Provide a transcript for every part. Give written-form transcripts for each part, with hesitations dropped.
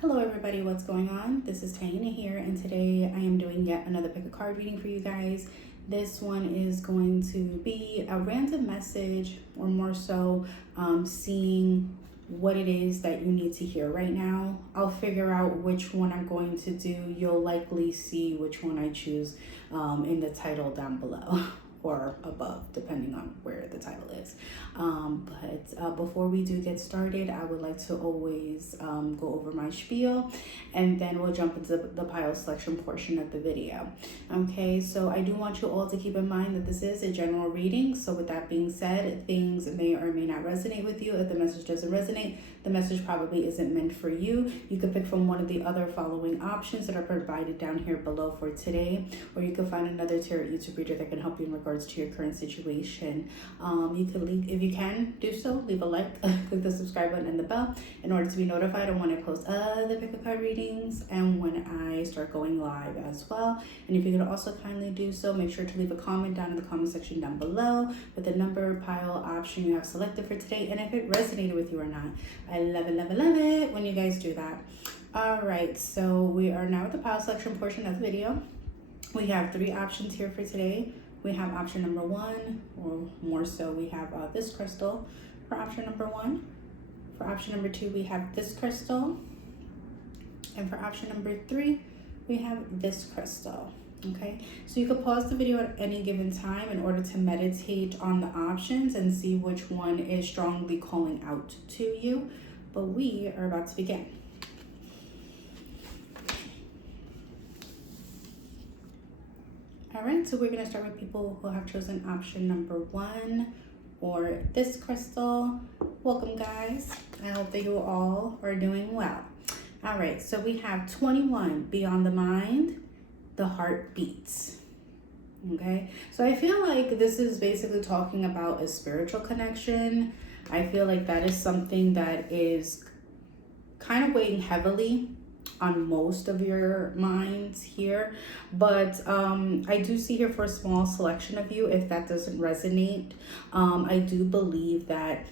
Hello everybody, what's going on? This is Taina here, and today I am doing yet another pick a card reading for you guys. This one is going to be a random message, or more so seeing what it is that you need to hear right now. I'll figure out which one I'm going to do. You'll likely see which one I choose in the title down below. Or above, depending on where the title is. But before we do get started, I would like to always go over my spiel, and then we'll jump into the pile selection portion of the video. Okay, so I do want you all to keep in mind that this is a general reading. So with that being said, things may or may not resonate with you. If the message doesn't resonate, the message probably isn't meant for you. You could pick from one of the other following options that are provided down here below for today, or you can find another tarot YouTube reader that can help you in regards to your current situation. You could leave, if you can do so, leave a like, click the subscribe button and the bell in order to be notified on when I post other pick a card readings and when I start going live as well. And if you could also kindly do so, make sure to leave a comment down in the comment section down below with the number pile option you have selected for today, and if it resonated with you or not. I love it, love it, love it when you guys do that. All right, so we are now at the pile selection portion of the video. We have three options here for today. We have option number one, or more so, we have this crystal for option number one. For option number two, we have this crystal. And for option number three, we have this crystal. Okay, so you could pause the video at any given time in order to meditate on the options and see which one is strongly calling out to you. But we are about to begin. All right, so we're going to start with people who have chosen option number one, or this crystal. Welcome, guys. I hope that you all are doing well. All right, so we have 21, beyond the mind, the heart beats. Okay, so I feel like this is basically talking about a spiritual connection. I feel like that is something that is kind of weighing heavily on most of your minds here, but I do see here for a small selection of you, if that doesn't resonate, I do believe that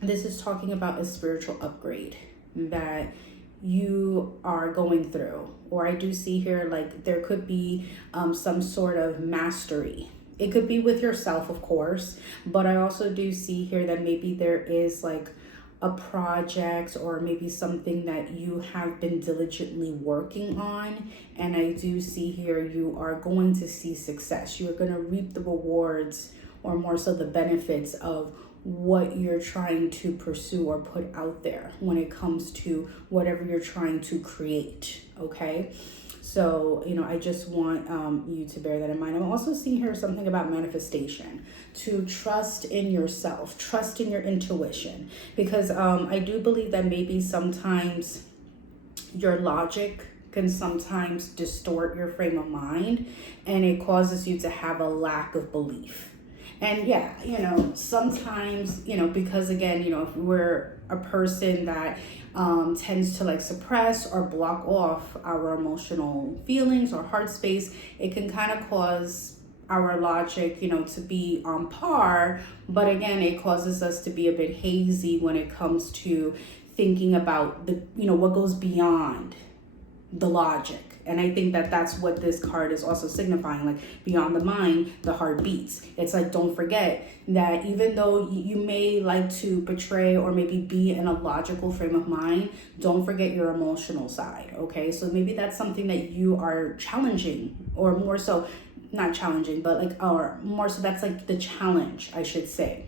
this is talking about a spiritual upgrade that you are going through. Or I do see here like there could be some sort of mastery. It could be with yourself, of course, but I also do see here that maybe there is like a project or maybe something that you have been diligently working on, and I do see here you are going to see success. You're going to reap the rewards, or more so the benefits of what you're trying to pursue or put out there when it comes to whatever you're trying to create. Okay, so I just want you to bear that in mind. I'm also seeing here something about manifestation, to trust in yourself, trust in your intuition, because I do believe that maybe sometimes your logic can sometimes distort your frame of mind, and it causes you to have a lack of belief. And yeah, sometimes, because again, if we're a person that tends to like suppress or block off our emotional feelings or heart space, it can kind of cause our logic, to be on par. But again, it causes us to be a bit hazy when it comes to thinking about what goes beyond the logic. And I think that that's what this card is also signifying, like beyond the mind, the heart beats. It's like, don't forget that even though you may like to portray or maybe be in a logical frame of mind, don't forget your emotional side, okay? So maybe that's something that you are challenging, or more so, not challenging, but like, or more so that's like the challenge, I should say,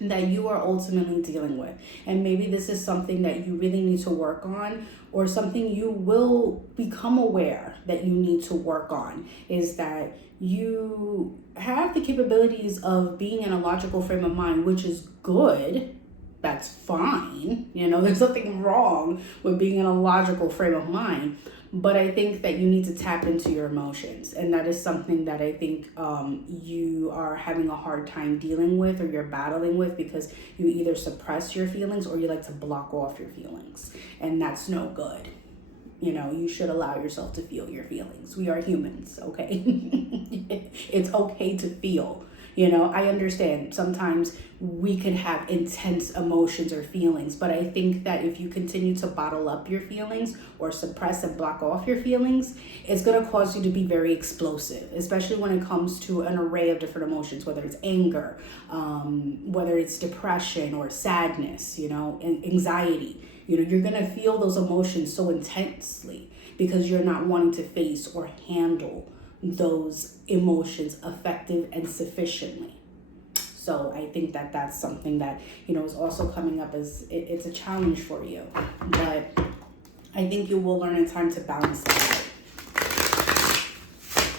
that you are ultimately dealing with. And maybe this is something that you really need to work on, or something you will become aware that you need to work on, is that you have the capabilities of being in a logical frame of mind, which is good. That's fine. There's nothing wrong with being in a logical frame of mind. But I think that you need to tap into your emotions. And that is something that I think you are having a hard time dealing with, or you're battling with, because you either suppress your feelings or you like to block off your feelings. And that's no good. You should allow yourself to feel your feelings. We are humans, okay? It's okay to feel. You know, I understand sometimes we could have intense emotions or feelings, but I think that if you continue to bottle up your feelings or suppress and block off your feelings, it's going to cause you to be very explosive, especially when it comes to an array of different emotions, whether it's anger, whether it's depression or sadness, you know, and anxiety. You know, you're going to feel those emotions so intensely because you're not wanting to face or handle those emotions effective and sufficiently. So I think that that's something that, you know, is also coming up as it's a challenge for you. But I think you will learn in time to balance that out.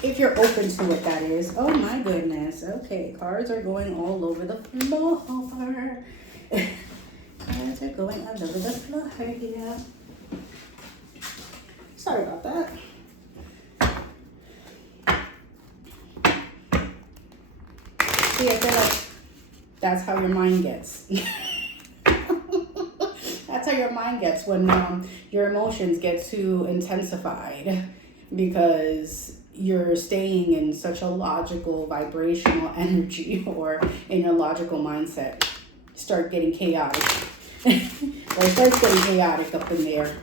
If you're open to it, that is. Oh my goodness. Okay, cards are going all over the floor. Cards are going all over the floor here. Sorry about that. See, I feel like that's how your mind gets. That's how your mind gets when your emotions get too intensified because you're staying in such a logical vibrational energy or in your logical mindset. Start getting chaotic. Or it starts getting chaotic up in there.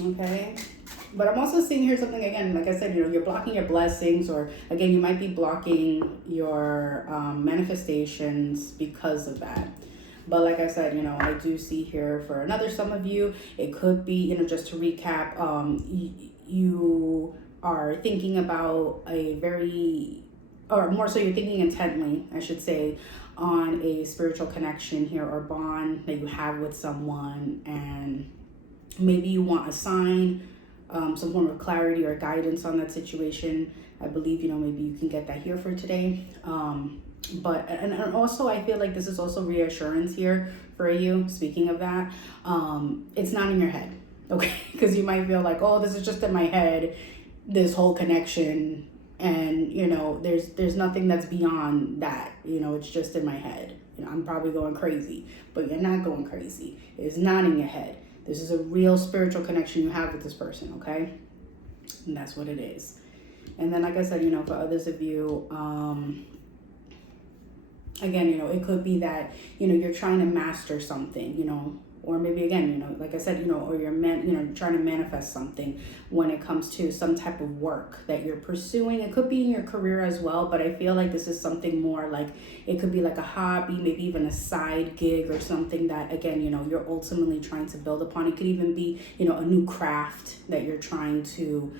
Okay. But I'm also seeing here something again, like I said, you know, you're blocking your blessings, or again, you might be blocking your manifestations because of that. But like I said, you know, I do see here for another some of you, it could be, you know, just to recap, you are thinking about a very, or more so you're thinking intently, I should say, on a spiritual connection here or bond that you have with someone, and maybe you want a sign, some form of clarity or guidance on that situation. I believe, you know, maybe you can get that here for today. But and also I feel like this is also reassurance here for you. Speaking of that, it's not in your head, okay? Because you might feel like, oh, this is just in my head, this whole connection, and you know, there's nothing that's beyond that. You know, it's just in my head. You know, I'm probably going crazy, but you're not going crazy. It's not in your head. This is a real spiritual connection you have with this person, okay? And that's what it is. And then, like I said, you know, for others of you, again, you know, it could be that, you know, you're trying to master something, you know, or maybe again, you know, like I said, you know, or you're trying to manifest something when it comes to some type of work that you're pursuing. It could be in your career as well, but I feel like this is something more like, it could be like a hobby, maybe even a side gig or something that, again, you know, you're ultimately trying to build upon. It could even be, you know, a new craft that you're trying to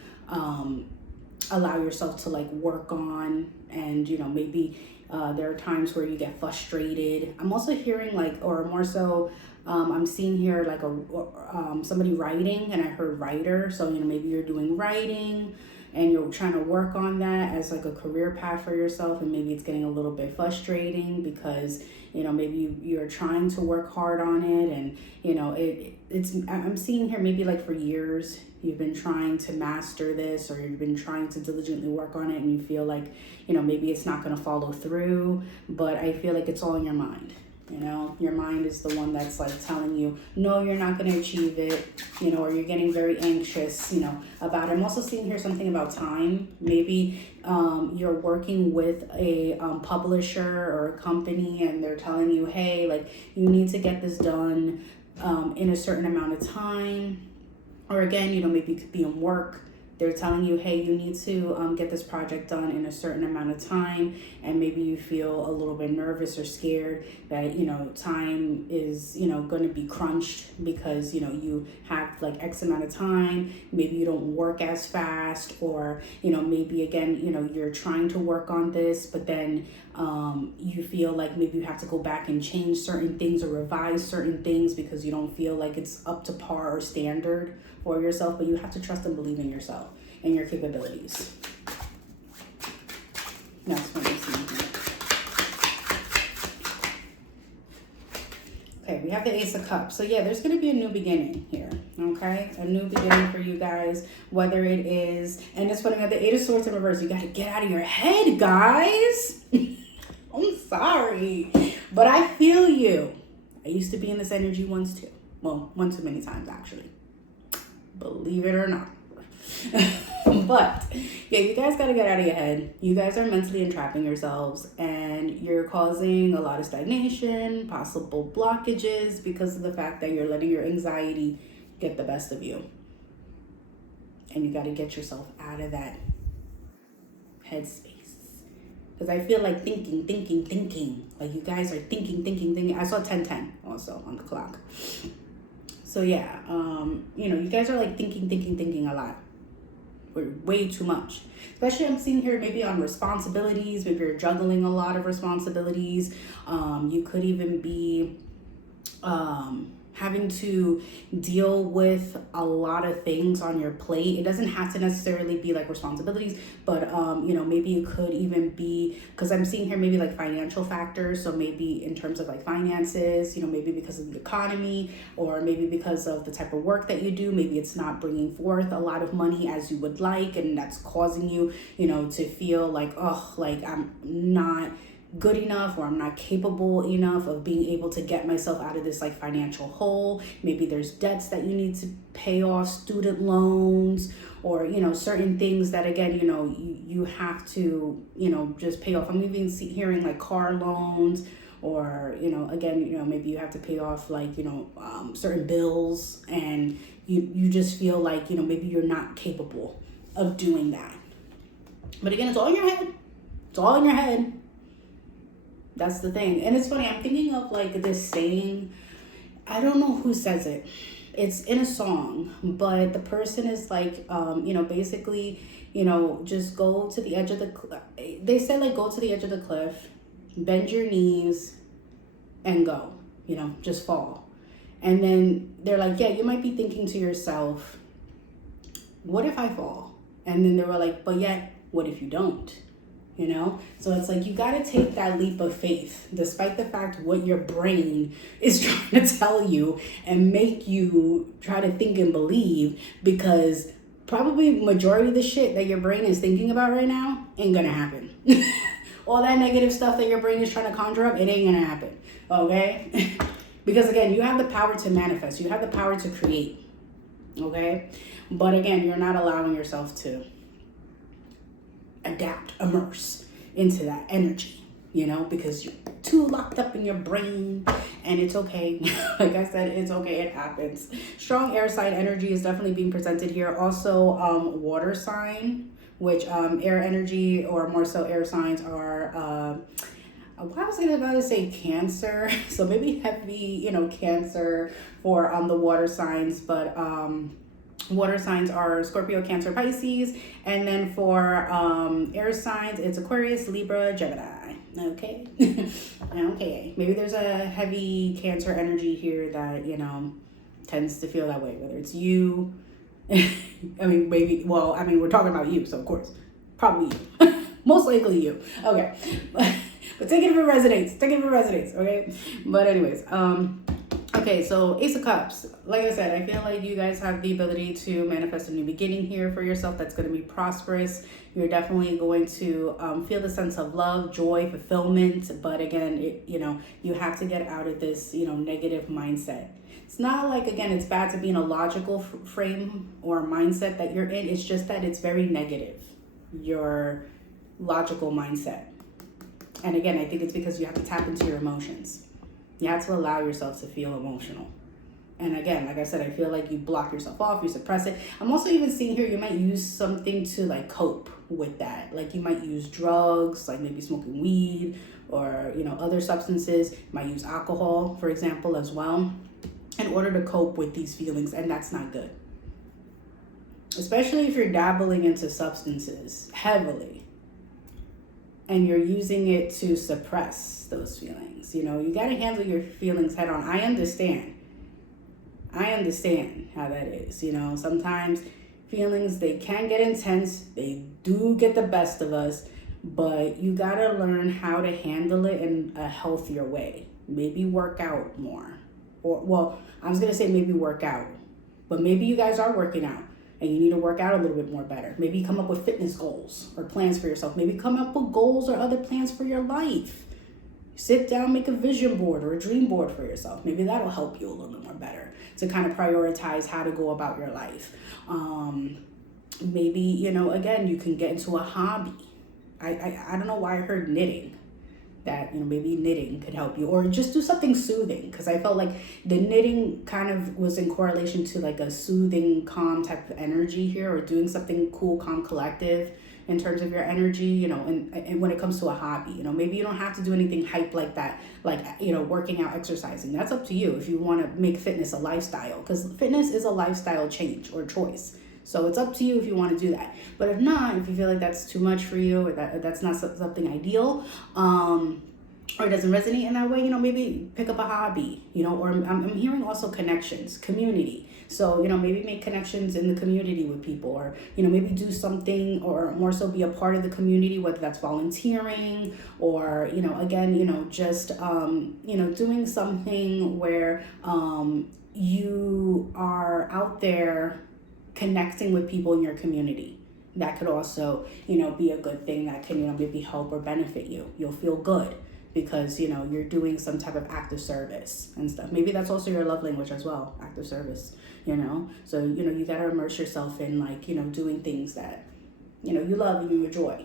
allow yourself to like work on. And, you know, maybe there are times where you get frustrated. I'm also hearing like, or more so, I'm seeing here like somebody writing, and I heard writer. So, you know, maybe you're doing writing and you're trying to work on that as like a career path for yourself. And maybe it's getting a little bit frustrating because, you know, maybe you're trying to work hard on it. And, you know, I'm seeing here maybe like for years, you've been trying to master this, or you've been trying to diligently work on it, and you feel like, you know, maybe it's not going to follow through, but I feel like it's all in your mind. You know, your mind is the one that's like telling you, no, you're not going to achieve it, you know, or you're getting very anxious, you know, about it. I'm also seeing here something about time. Maybe you're working with a publisher or a company, and they're telling you, hey, like, you need to get this done in a certain amount of time. Or again, you know, maybe it could be in work. They're telling you, hey, you need to get this project done in a certain amount of time. And maybe you feel a little bit nervous or scared that, you know, time is, you know, going to be crunched because, you know, you have like X amount of time. Maybe you don't work as fast, or, you know, maybe again, you know, you're trying to work on this, but then you feel like maybe you have to go back and change certain things or revise certain things because you don't feel like it's up to par or standard for yourself. But you have to trust and believe in yourself and your capabilities. That's what I'm seeing here. Okay, we have the Ace of Cups. So yeah, there's going to be a new beginning here, okay? A new beginning for you guys, whether it is, and it's funny, we have the Eight of Swords in reverse. You got to get out of your head, guys. I'm sorry, but I feel you. I used to be in this energy once too. Well, one too many times, actually. Believe it or not. But yeah, you guys got to get out of your head. You guys are mentally entrapping yourselves, and you're causing a lot of stagnation, possible blockages, because of the fact that you're letting your anxiety get the best of you. And you got to get yourself out of that headspace. Because I feel like thinking. Like you guys are thinking. I saw 10:10 also on the clock. So yeah, you guys are like thinking a lot. Way too much. Especially I'm seeing here maybe on responsibilities. Maybe you're juggling a lot of responsibilities. You could even be having to deal with a lot of things on your plate. It doesn't have to necessarily be like responsibilities, but maybe it could even be, because I'm seeing here maybe like financial factors. So maybe in terms of like finances, maybe because of the economy, or maybe because of the type of work that you do, maybe it's not bringing forth a lot of money as you would like, and that's causing you, to feel like, oh, like I'm not good enough, or I'm not capable enough of being able to get myself out of this like financial hole. Maybe there's debts that you need to pay off, student loans, or certain things that again you have to just pay off. I'm even hearing like car loans, or again maybe you have to pay off like certain bills, and you just feel like maybe you're not capable of doing that. But again, it's all in your head. It's all in your head. That's the thing. And it's funny, I'm thinking of like this saying, I don't know who says it. It's in a song, but the person is like, basically, just go to the edge of the cliff. They said like, go to the edge of the cliff, bend your knees and go, just fall. And then they're like, yeah, you might be thinking to yourself, what if I fall? And then they were like, but yet, what if you don't? So it's like you got to take that leap of faith, despite the fact what your brain is trying to tell you and make you try to think and believe, because probably majority of the shit that your brain is thinking about right now ain't gonna happen. All that negative stuff that your brain is trying to conjure up, it ain't gonna happen, okay? Because again, you have the power to manifest, you have the power to create, okay? But again, you're not allowing yourself to adapt, immerse into that energy, because you're too locked up in your brain, and it's okay. Like I said, it's okay, it happens. Strong air sign energy is definitely being presented here. Also, water sign, which air energy, or more so air signs are, why was I about to say Cancer? So maybe heavy, Cancer for the water signs, but water signs are Scorpio, Cancer, Pisces. And then for air signs, it's Aquarius, Libra, Gemini. Okay. Okay. Maybe there's a heavy Cancer energy here that, tends to feel that way, whether it's you. I mean, maybe, we're talking about you, so of course, probably you. Most likely you. Okay. But take it if it resonates. Okay. But anyways, okay, so Ace of Cups. Like I said, I feel like you guys have the ability to manifest a new beginning here for yourself that's going to be prosperous. You're definitely going to feel the sense of love, joy, fulfillment. But again, you have to get out of this, negative mindset. It's not like, again, it's bad to be in a logical frame or mindset that you're in. It's just that it's very negative, your logical mindset. And again, I think it's because you have to tap into your emotions. You have to allow yourself to feel emotional. And again, like I said, I feel like you block yourself off, you suppress it. I'm also even seeing here, you might use something to like cope with that. Like you might use drugs, like maybe smoking weed, or, other substances. You might use alcohol, for example, as well, in order to cope with these feelings. And that's not good. Especially if you're dabbling into substances heavily, and you're using it to suppress those feelings. You got to handle your feelings head on. I understand how that is. Sometimes feelings, they can get intense. They do get the best of us, but you got to learn how to handle it in a healthier way. Maybe work out more. I was going to say maybe work out, but maybe you guys are working out. And you need to work out a little bit more better. Maybe come up with fitness goals or plans for yourself. Maybe come up with goals or other plans for your life. Sit down, make a vision board or a dream board for yourself. Maybe that'll help you a little bit more better to kind of prioritize how to go about your life. maybe, you know, again, you can get into a hobby. I don't know why I heard knitting. That, you know, maybe knitting could help you, or just do something soothing, because I felt like the knitting kind of was in correlation to like a soothing, calm type of energy here, or doing something cool, calm, collective in terms of your energy, you know. And when it comes to a hobby, you know, maybe you don't have to do anything hype like that, like, you know, working out, exercising. That's up to you if you want to make fitness a lifestyle, because fitness is a lifestyle change or choice. So it's up to you if you want to do that. But if not, if you feel like that's too much for you, or that's not something ideal, or it doesn't resonate in that way, you know, maybe pick up a hobby, you know. Or I'm hearing also connections, community. So, you know, maybe make connections in the community with people, or, you know, maybe do something, or more so be a part of the community, whether that's volunteering, or, you know, again, you know, just, you know, doing something where you are out there connecting with people in your community. That could also, you know, be a good thing that can, you know, maybe help or benefit you. You'll feel good because, you know, you're doing some type of act of service and stuff. Maybe that's also your love language as well, act of service, you know. So, you know, you got to immerse yourself in, like, you know, doing things that, you know, you love and you enjoy.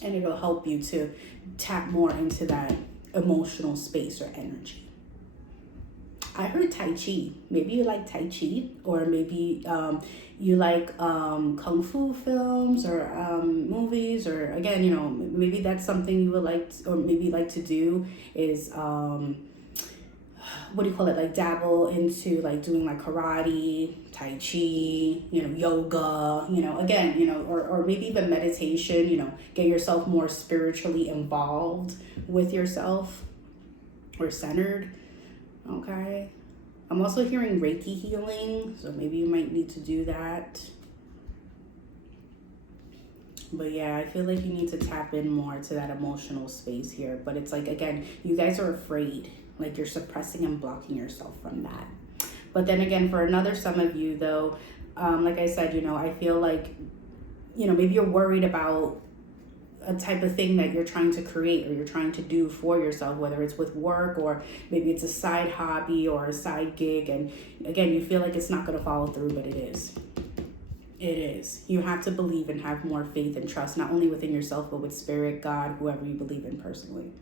And it'll help you to tap more into that emotional space or energy. I heard Tai Chi. Maybe you like Tai Chi, or maybe you like Kung Fu films or movies, or again, you know, maybe that's something you would like, or maybe like to do is, what do you call it? Like dabble into like doing like karate, Tai Chi, you know, yoga, you know, again, you know, or maybe even meditation, you know, get yourself more spiritually involved with yourself or centered. Okay. I'm also hearing Reiki healing, so maybe you might need to do that. But yeah, I feel like you need to tap in more to that emotional space here. But it's like, again, you guys are afraid, like you're suppressing and blocking yourself from that. But then again, for some of you though, like I said, you know, I feel like, you know, maybe you're worried about a type of thing that you're trying to create, or you're trying to do for yourself, whether it's with work, or maybe it's a side hobby or a side gig. And again, you feel like it's not going to follow through, but it is. It is. You have to believe and have more faith and trust, not only within yourself, but with spirit, God, whoever you believe in personally.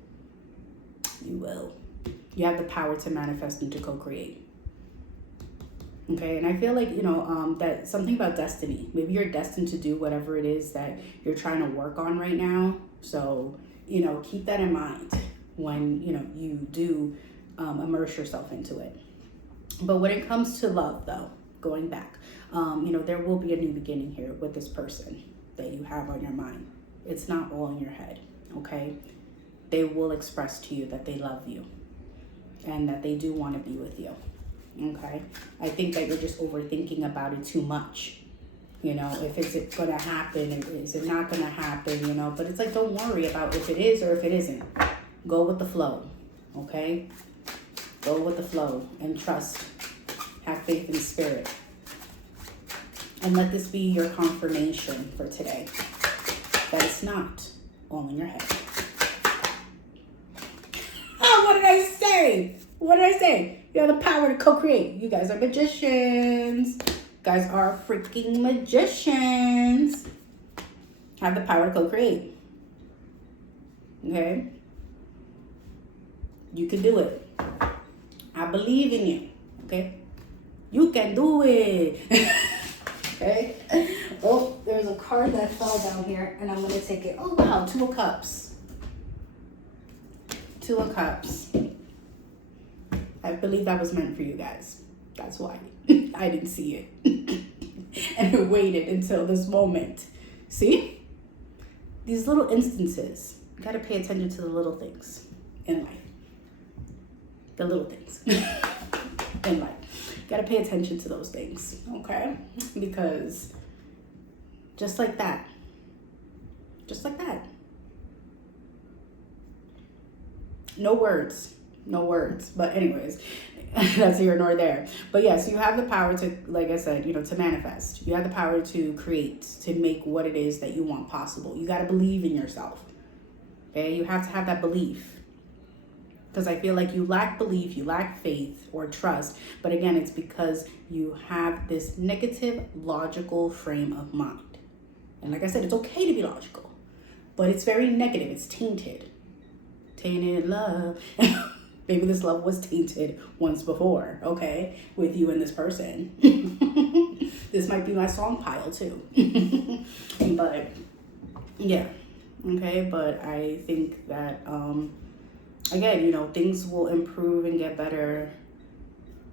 You will. You have the power to manifest and to co-create. Okay, and I feel like, you know, that something about destiny. Maybe you're destined to do whatever it is that you're trying to work on right now. So, you know, keep that in mind when, you know, you do immerse yourself into it. But when it comes to love, though, going back, you know, there will be a new beginning here with this person that you have on your mind. It's not all in your head, okay? They will express to you that they love you and that they do want to be with you. Okay, I think that you're just overthinking about it too much. You know, if it's gonna happen, is it not gonna happen? You know, but it's like, don't worry about if it is or if it isn't. Go with the flow. Okay, go with the flow and trust. Have faith in spirit, and let this be your confirmation for today that it's not all in your head. Oh, what did I say? What did I say? You have the power to co-create. You guys are magicians. You guys are freaking magicians. Have the power to co-create. Okay? You can do it. I believe in you. Okay? You can do it. Okay? Oh, there's a card that fell down here, and I'm going to take it. Oh, wow. 2 of Cups. 2 of Cups. I believe that was meant for you guys. That's why I didn't see it. And I waited until this moment. See? These little instances. You got to pay attention to the little things in life. The little things in life. You got to pay attention to those things, okay? Because just like that. Just like that. No words. No words. But anyways, that's here nor there. But yes, you have the power to, like I said, you know, to manifest. You have the power to create, to make what it is that you want possible. You got to believe in yourself. Okay? You have to have that belief. Because I feel like you lack belief, you lack faith or trust. But again, it's because you have this negative, logical frame of mind. And like I said, it's okay to be logical, but it's very negative. It's tainted. Tainted love. Maybe this love was tainted once before, okay, with you and this person. This might be my song pile too. But yeah, okay, but I think that, again, you know, things will improve and get better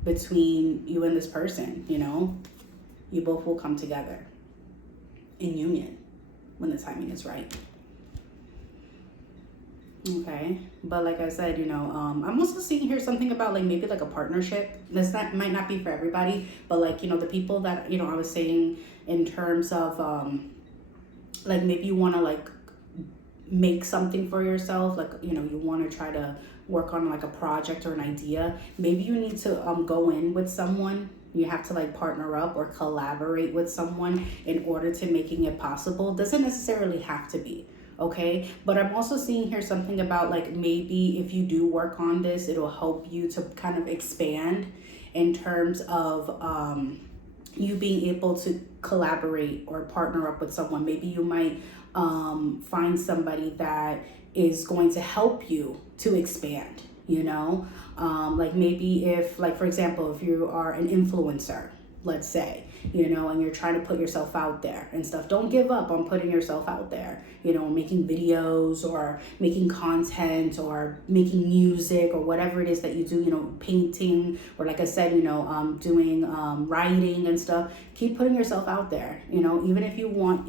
between you and this person, you know. You both will come together in union when the timing is right. Okay, but like I said, you know, I'm also seeing here something about like maybe like a partnership. This might not be for everybody, but like, you know, the people that, you know, I was saying in terms of like maybe you want to like make something for yourself, like, you know, you want to try to work on like a project or an idea. Maybe you need to go in with someone. You have to like partner up or collaborate with someone in order to making it possible. Doesn't necessarily have to be. Okay, but I'm also seeing here something about like maybe if you do work on this, it'll help you to kind of expand in terms of you being able to collaborate or partner up with someone. Maybe you might find somebody that is going to help you to expand, you know, like maybe if, like, for example, if you are an influencer, let's say, you know, and you're trying to put yourself out there and stuff, don't give up on putting yourself out there, you know, making videos or making content or making music or whatever it is that you do, you know, painting, or like I said, you know, doing writing and stuff. Keep putting yourself out there, you know, even if you want,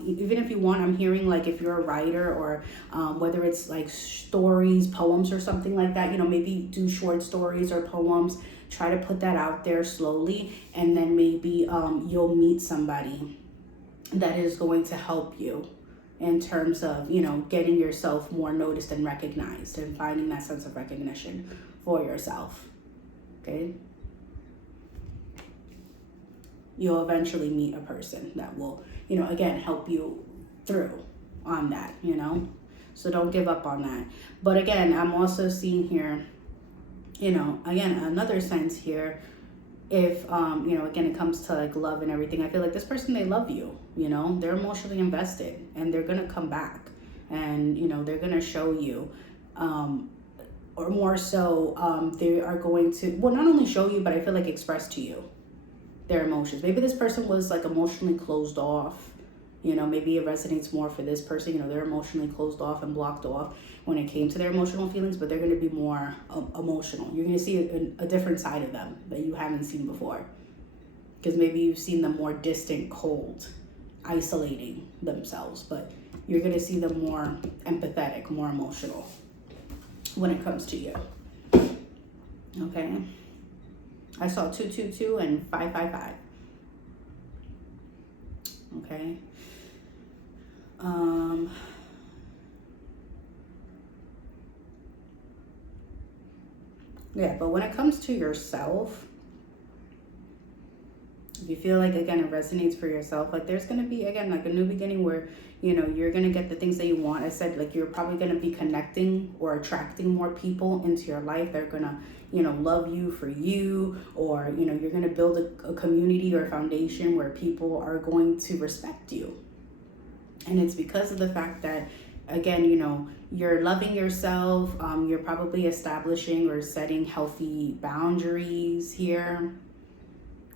I'm hearing like if you're a writer or whether it's like stories, poems or something like that, you know, maybe do short stories or poems. Try to put that out there slowly, and then maybe you'll meet somebody that is going to help you in terms of, you know, getting yourself more noticed and recognized and finding that sense of recognition for yourself. Okay? You'll eventually meet a person that will, you know, again, help you through on that, you know? So don't give up on that. But again, I'm also seeing here, you know, again, another sense here, if, you know, again, it comes to like love and everything, I feel like this person, they love you, you know, they're emotionally invested and they're going to come back and, you know, they're going to show you, or more so, they are going to, well, not only show you, but I feel like express to you their emotions. Maybe this person was like emotionally closed off, you know, maybe it resonates more for this person, you know, they're emotionally closed off and blocked off when it came to their emotional feelings, but they're going to be more emotional. You're going to see a different side of them that you haven't seen before, because maybe you've seen them more distant, cold, isolating themselves, but you're going to see them more empathetic, more emotional when it comes to you. Okay, I saw 222 and 555. Okay. Yeah, but when it comes to yourself, if you feel like, again, it resonates for yourself, like there's going to be, again, like a new beginning where, you know, you're going to get the things that you want. I said, like, you're probably going to be connecting or attracting more people into your life. They're going to, you know, love you for you, or, you know, you're going to build a community or a foundation where people are going to respect you. And it's because of the fact that, again, you know, you're loving yourself. You're probably establishing or setting healthy boundaries here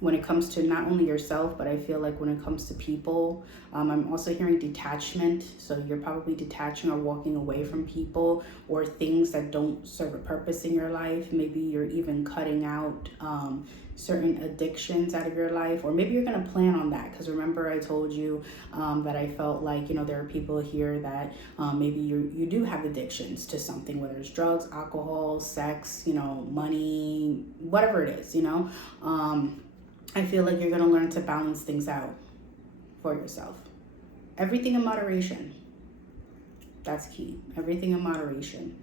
when it comes to not only yourself, but I feel like when it comes to people. I'm also hearing detachment. So you're probably detaching or walking away from people or things that don't serve a purpose in your life. Maybe you're even cutting out certain addictions out of your life, or maybe you're going to plan on that, because remember I told you that I felt like, you know, there are people here that maybe you do have addictions to something, whether it's drugs, alcohol, sex, you know, money, whatever it is, you know. I feel like you're going to learn to balance things out for yourself. Everything in moderation. That's key. Everything in moderation.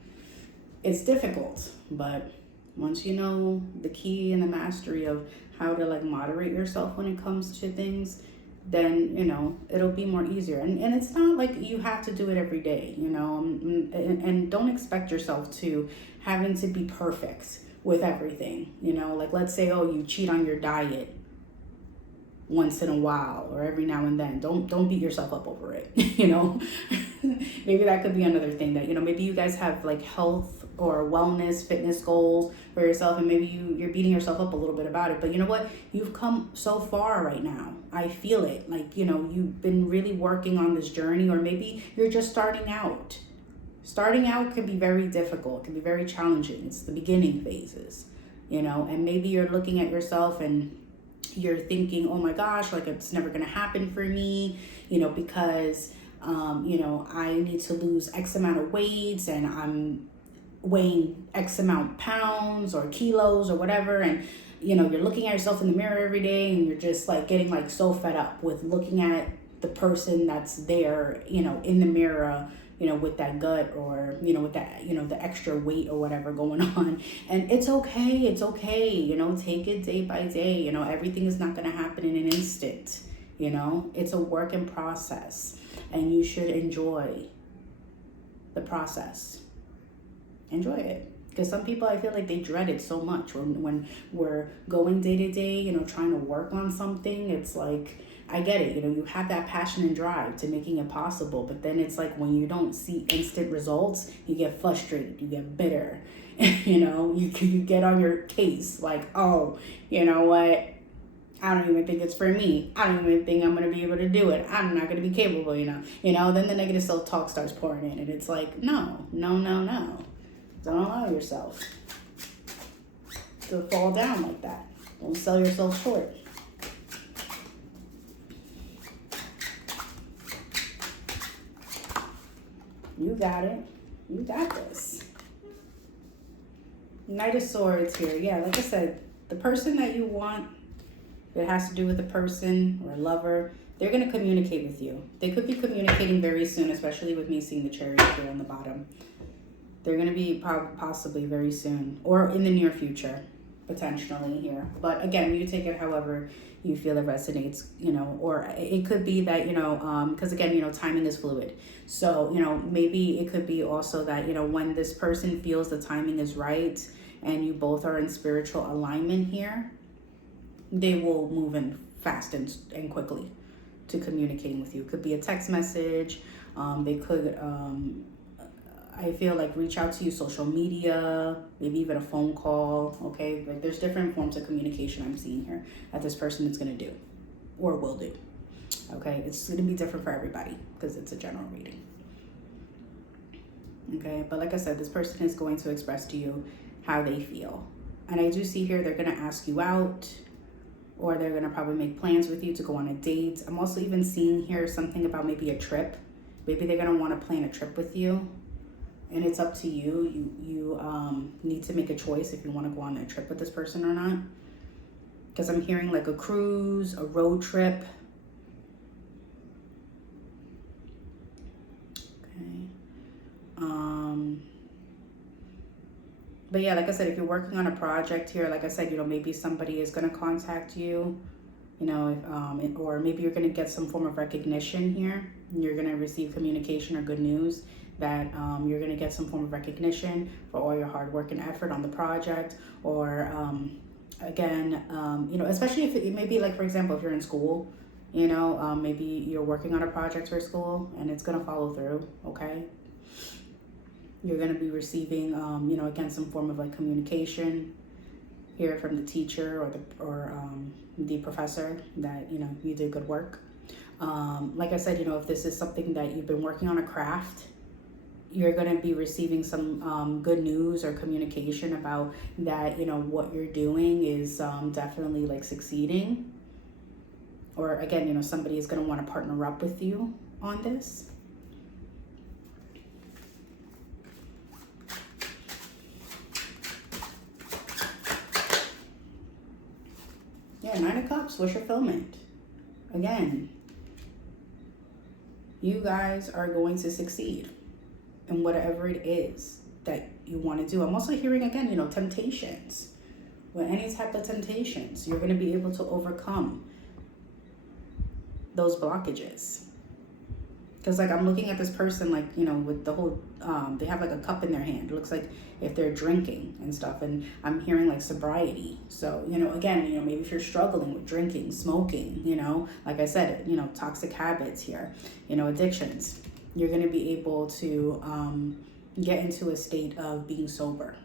It's difficult, but once you know the key and the mastery of how to like moderate yourself when it comes to things, then, you know, it'll be more easier. And it's not like you have to do it every day, you know, and don't expect yourself to having to be perfect with everything, you know, like let's say, oh, you cheat on your diet once in a while or every now and then. Don't beat yourself up over it, you know. Maybe that could be another thing that, you know, maybe you guys have like health or wellness, fitness goals for yourself, and maybe you're beating yourself up a little bit about it. But you know what? You've come so far right now. I feel it. Like, you know, you've been really working on this journey, or maybe you're just starting out. Starting out can be very difficult, can be very challenging. It's the beginning phases, you know, and maybe you're looking at yourself and you're thinking, oh my gosh, like it's never going to happen for me, you know, because, you know, I need to lose X amount of weight and I'm weighing X amount pounds or kilos or whatever. And, you know, you're looking at yourself in the mirror every day and you're just like getting like so fed up with looking at the person that's there, you know, in the mirror, you know, with that gut or, you know, with that, you know, the extra weight or whatever going on. And it's okay. It's okay. You know, take it day by day. You know, everything is not going to happen in an instant. You know, it's a work in process and you should enjoy the process. Enjoy it. Because some people, I feel like they dread it so much when we're going day to day, you know, trying to work on something. It's like, I get it, you know, you have that passion and drive to making it possible, but then it's like when you don't see instant results, you get frustrated, you get bitter, you know, you get on your case like, oh, you know what, I don't even think it's for me. I don't even think I'm going to be able to do it. I'm not going to be capable, you know, then the negative self-talk starts pouring in and it's like, no. Don't allow yourself to fall down like that. Don't sell yourself short. You got it. You got this. Knight of Swords here. Yeah, like I said, the person that you want, if it has to do with a person or a lover, they're going to communicate with you. They could be communicating very soon, especially with me seeing the Chariot here on the bottom. They're going to be possibly very soon or in the near future, potentially here. But again, you take it however you feel it resonates, you know, or it could be that, you know, because again, you know, timing is fluid. So, you know, maybe it could be also that, you know, when this person feels the timing is right and you both are in spiritual alignment here, they will move in fast and quickly to communicating with you. It could be a text message. They could, I feel like reach out to you, social media, maybe even a phone call, okay? Like there's different forms of communication I'm seeing here that this person is gonna do or will do, okay? It's gonna be different for everybody because it's a general reading, okay? But like I said, this person is going to express to you how they feel. And I do see here they're gonna ask you out or they're gonna probably make plans with you to go on a date. I'm also even seeing here something about maybe a trip. Maybe they're gonna wanna plan a trip with you. And it's up to you. You need to make a choice if you want to go on a trip with this person or not. Because I'm hearing like a cruise, a road trip. Okay. But yeah, like I said, if you're working on a project here, like I said, you know, maybe somebody is going to contact you, you know, or maybe you're going to get some form of recognition here. You're going to receive communication or good news that you're going to get some form of recognition for all your hard work and effort on the project. Or again, you know, especially if it maybe like, for example, if you're in school, you know, maybe you're working on a project for school and it's going to follow through, okay? You're going to be receiving, you know, again, some form of like communication here from the teacher or the professor that, you know, you did good work. Like I said, you know, if this is something that you've been working on a craft, you're going to be receiving some good news or communication about that, you know, what you're doing is definitely like succeeding. Or again, you know, somebody is going to want to partner up with you on this. Yeah, 9 of Cups, wish fulfillment. Again, you guys are going to succeed in whatever it is that you want to do. I'm also hearing again, you know, temptations. With any type of temptations, you're going to be able to overcome those blockages. Because like I'm looking at this person, like, you know, with the whole, they have like a cup in their hand. It looks like if they're drinking and stuff, and I'm hearing like sobriety. So, you know, again, you know, maybe if you're struggling with drinking, smoking, you know, like I said, you know, toxic habits here, you know, addictions, you're going to be able to get into a state of being sober,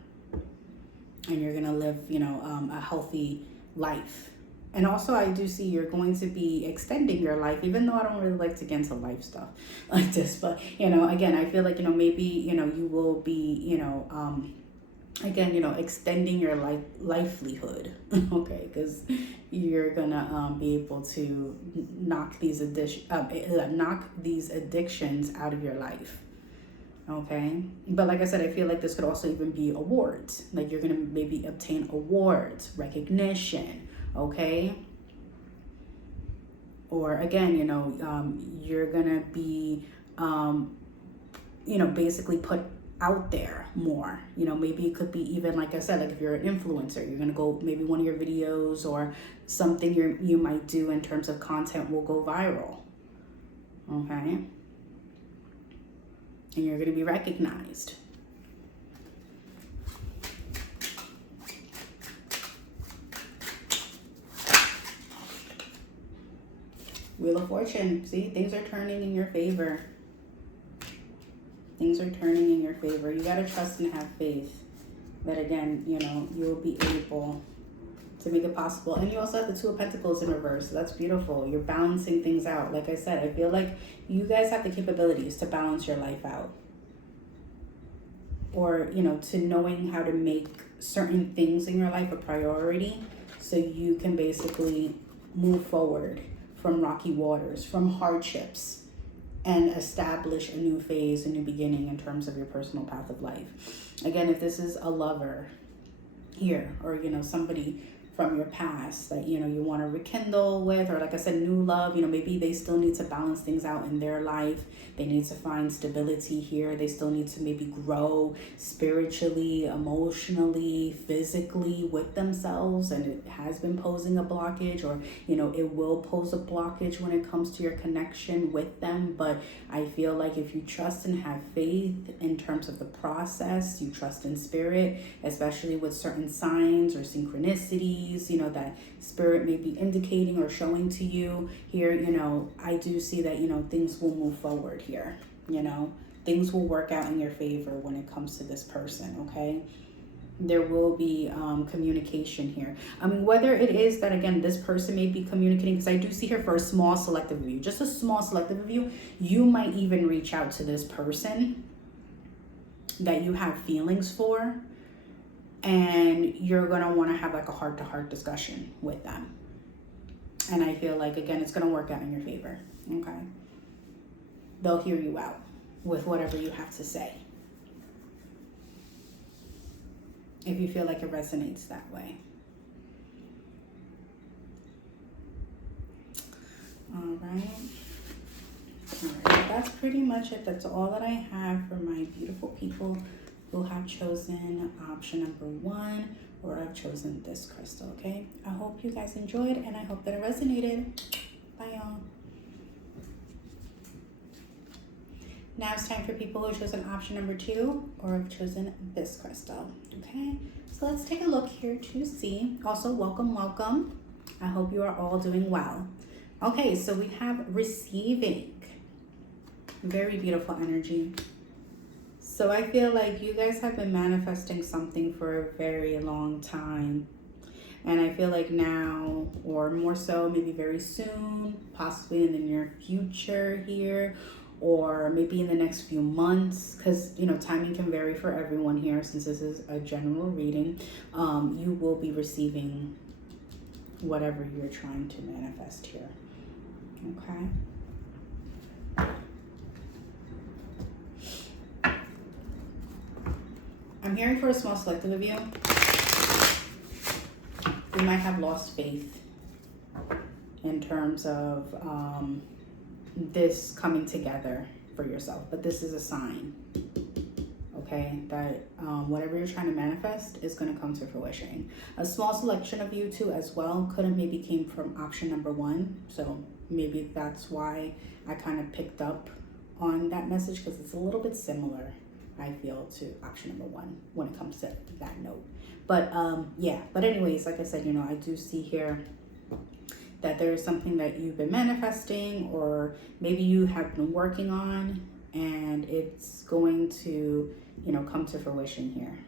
and you're going to live, you know, a healthy life. And also I do see you're going to be extending your life, even though I don't really like to get into life stuff like this. But, you know, again, I feel like, you know, maybe, you know, you will be, you know, again, you know, extending your livelihood, okay? Because you're going to be able to knock these addictions out of your life. Okay, but like I said, I feel like this could also even be awards. Like you're gonna maybe obtain awards, recognition, okay? Or again, you know, you're gonna be, you know, basically put out there more. You know, maybe it could be even, like I said, like if you're an influencer, you're gonna go, maybe one of your videos or something you might do in terms of content will go viral, okay? And you're going to be recognized. Wheel of Fortune. See, things are turning in your favor. Things are turning in your favor. You got to trust and have faith that, again, you know, you'll be able to make it possible. And you also have the Two of Pentacles in reverse. So that's beautiful. You're balancing things out. Like I said, I feel like you guys have the capabilities to balance your life out. Or, you know, to knowing how to make certain things in your life a priority so you can basically move forward from rocky waters, from hardships, and establish a new phase, a new beginning in terms of your personal path of life. Again, if this is a lover here, or, you know, somebody from your past that, you know, you want to rekindle with, or like I said, new love, you know, maybe they still need to balance things out in their life. They need to find stability here. They still need to maybe grow spiritually, emotionally, physically with themselves. And it has been posing a blockage, or, you know, it will pose a blockage when it comes to your connection with them. But I feel like if you trust and have faith in terms of the process, you trust in spirit, especially with certain signs or synchronicities, you know, that spirit may be indicating or showing to you here, you know, I do see that, you know, things will move forward here. You know, things will work out in your favor when it comes to this person, okay? There will be communication here. I mean, whether it is that, again, this person may be communicating, because I do see here for a small selective view, just a small selective view, you might even reach out to this person that you have feelings for, and you're going to want to have like a heart-to-heart discussion with them. And I feel like, again, it's going to work out in your favor, okay? They'll hear you out with whatever you have to say, if you feel like it resonates that way. All right. That's pretty much it. That's all that I have for my beautiful people who have chosen option number 1, or I've chosen this crystal, okay? I hope you guys enjoyed, and I hope that it resonated. Bye, y'all. Now it's time for people who have chosen option number 2, or have chosen this crystal, okay? So let's take a look here to see. Also, welcome. I hope you are all doing well. Okay, so we have receiving. Very beautiful energy. So I feel like you guys have been manifesting something for a very long time. And I feel like now, or more so, maybe very soon, possibly in the near future here, or maybe in the next few months, because, you know, timing can vary for everyone here since this is a general reading, you will be receiving whatever you're trying to manifest here, okay? I'm hearing for a small selective of you, you might have lost faith in terms of this coming together for yourself. But this is a sign, okay, that whatever you're trying to manifest is going to come to fruition. A small selection of you too as well could have maybe came from option number 1. So maybe that's why I kind of picked up on that message, because it's a little bit similar, I feel, to option number 1 when it comes to that note. But yeah, but anyways, like I said, I do see here that there is something that you've been manifesting, or maybe you have been working on, and it's going to, come to fruition here.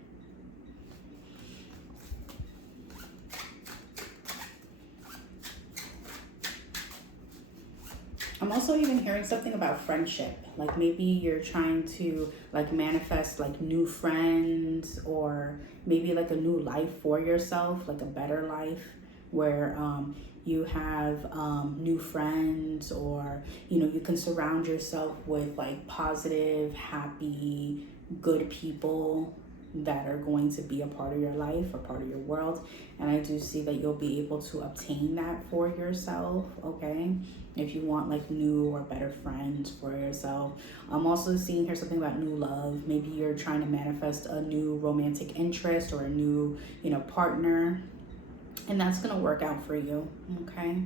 I'm also even hearing something about friendship. Like maybe you're trying to like manifest like new friends, or maybe like a new life for yourself, like a better life where you have new friends, or you can surround yourself with like positive, happy, good people that are going to be a part of your life or part of your world. And I do see that you'll be able to obtain that for yourself, okay? If you want like new or better friends for yourself. I'm also seeing here something about new love. Maybe you're trying to manifest a new romantic interest or a new, partner, and that's gonna work out for you, okay?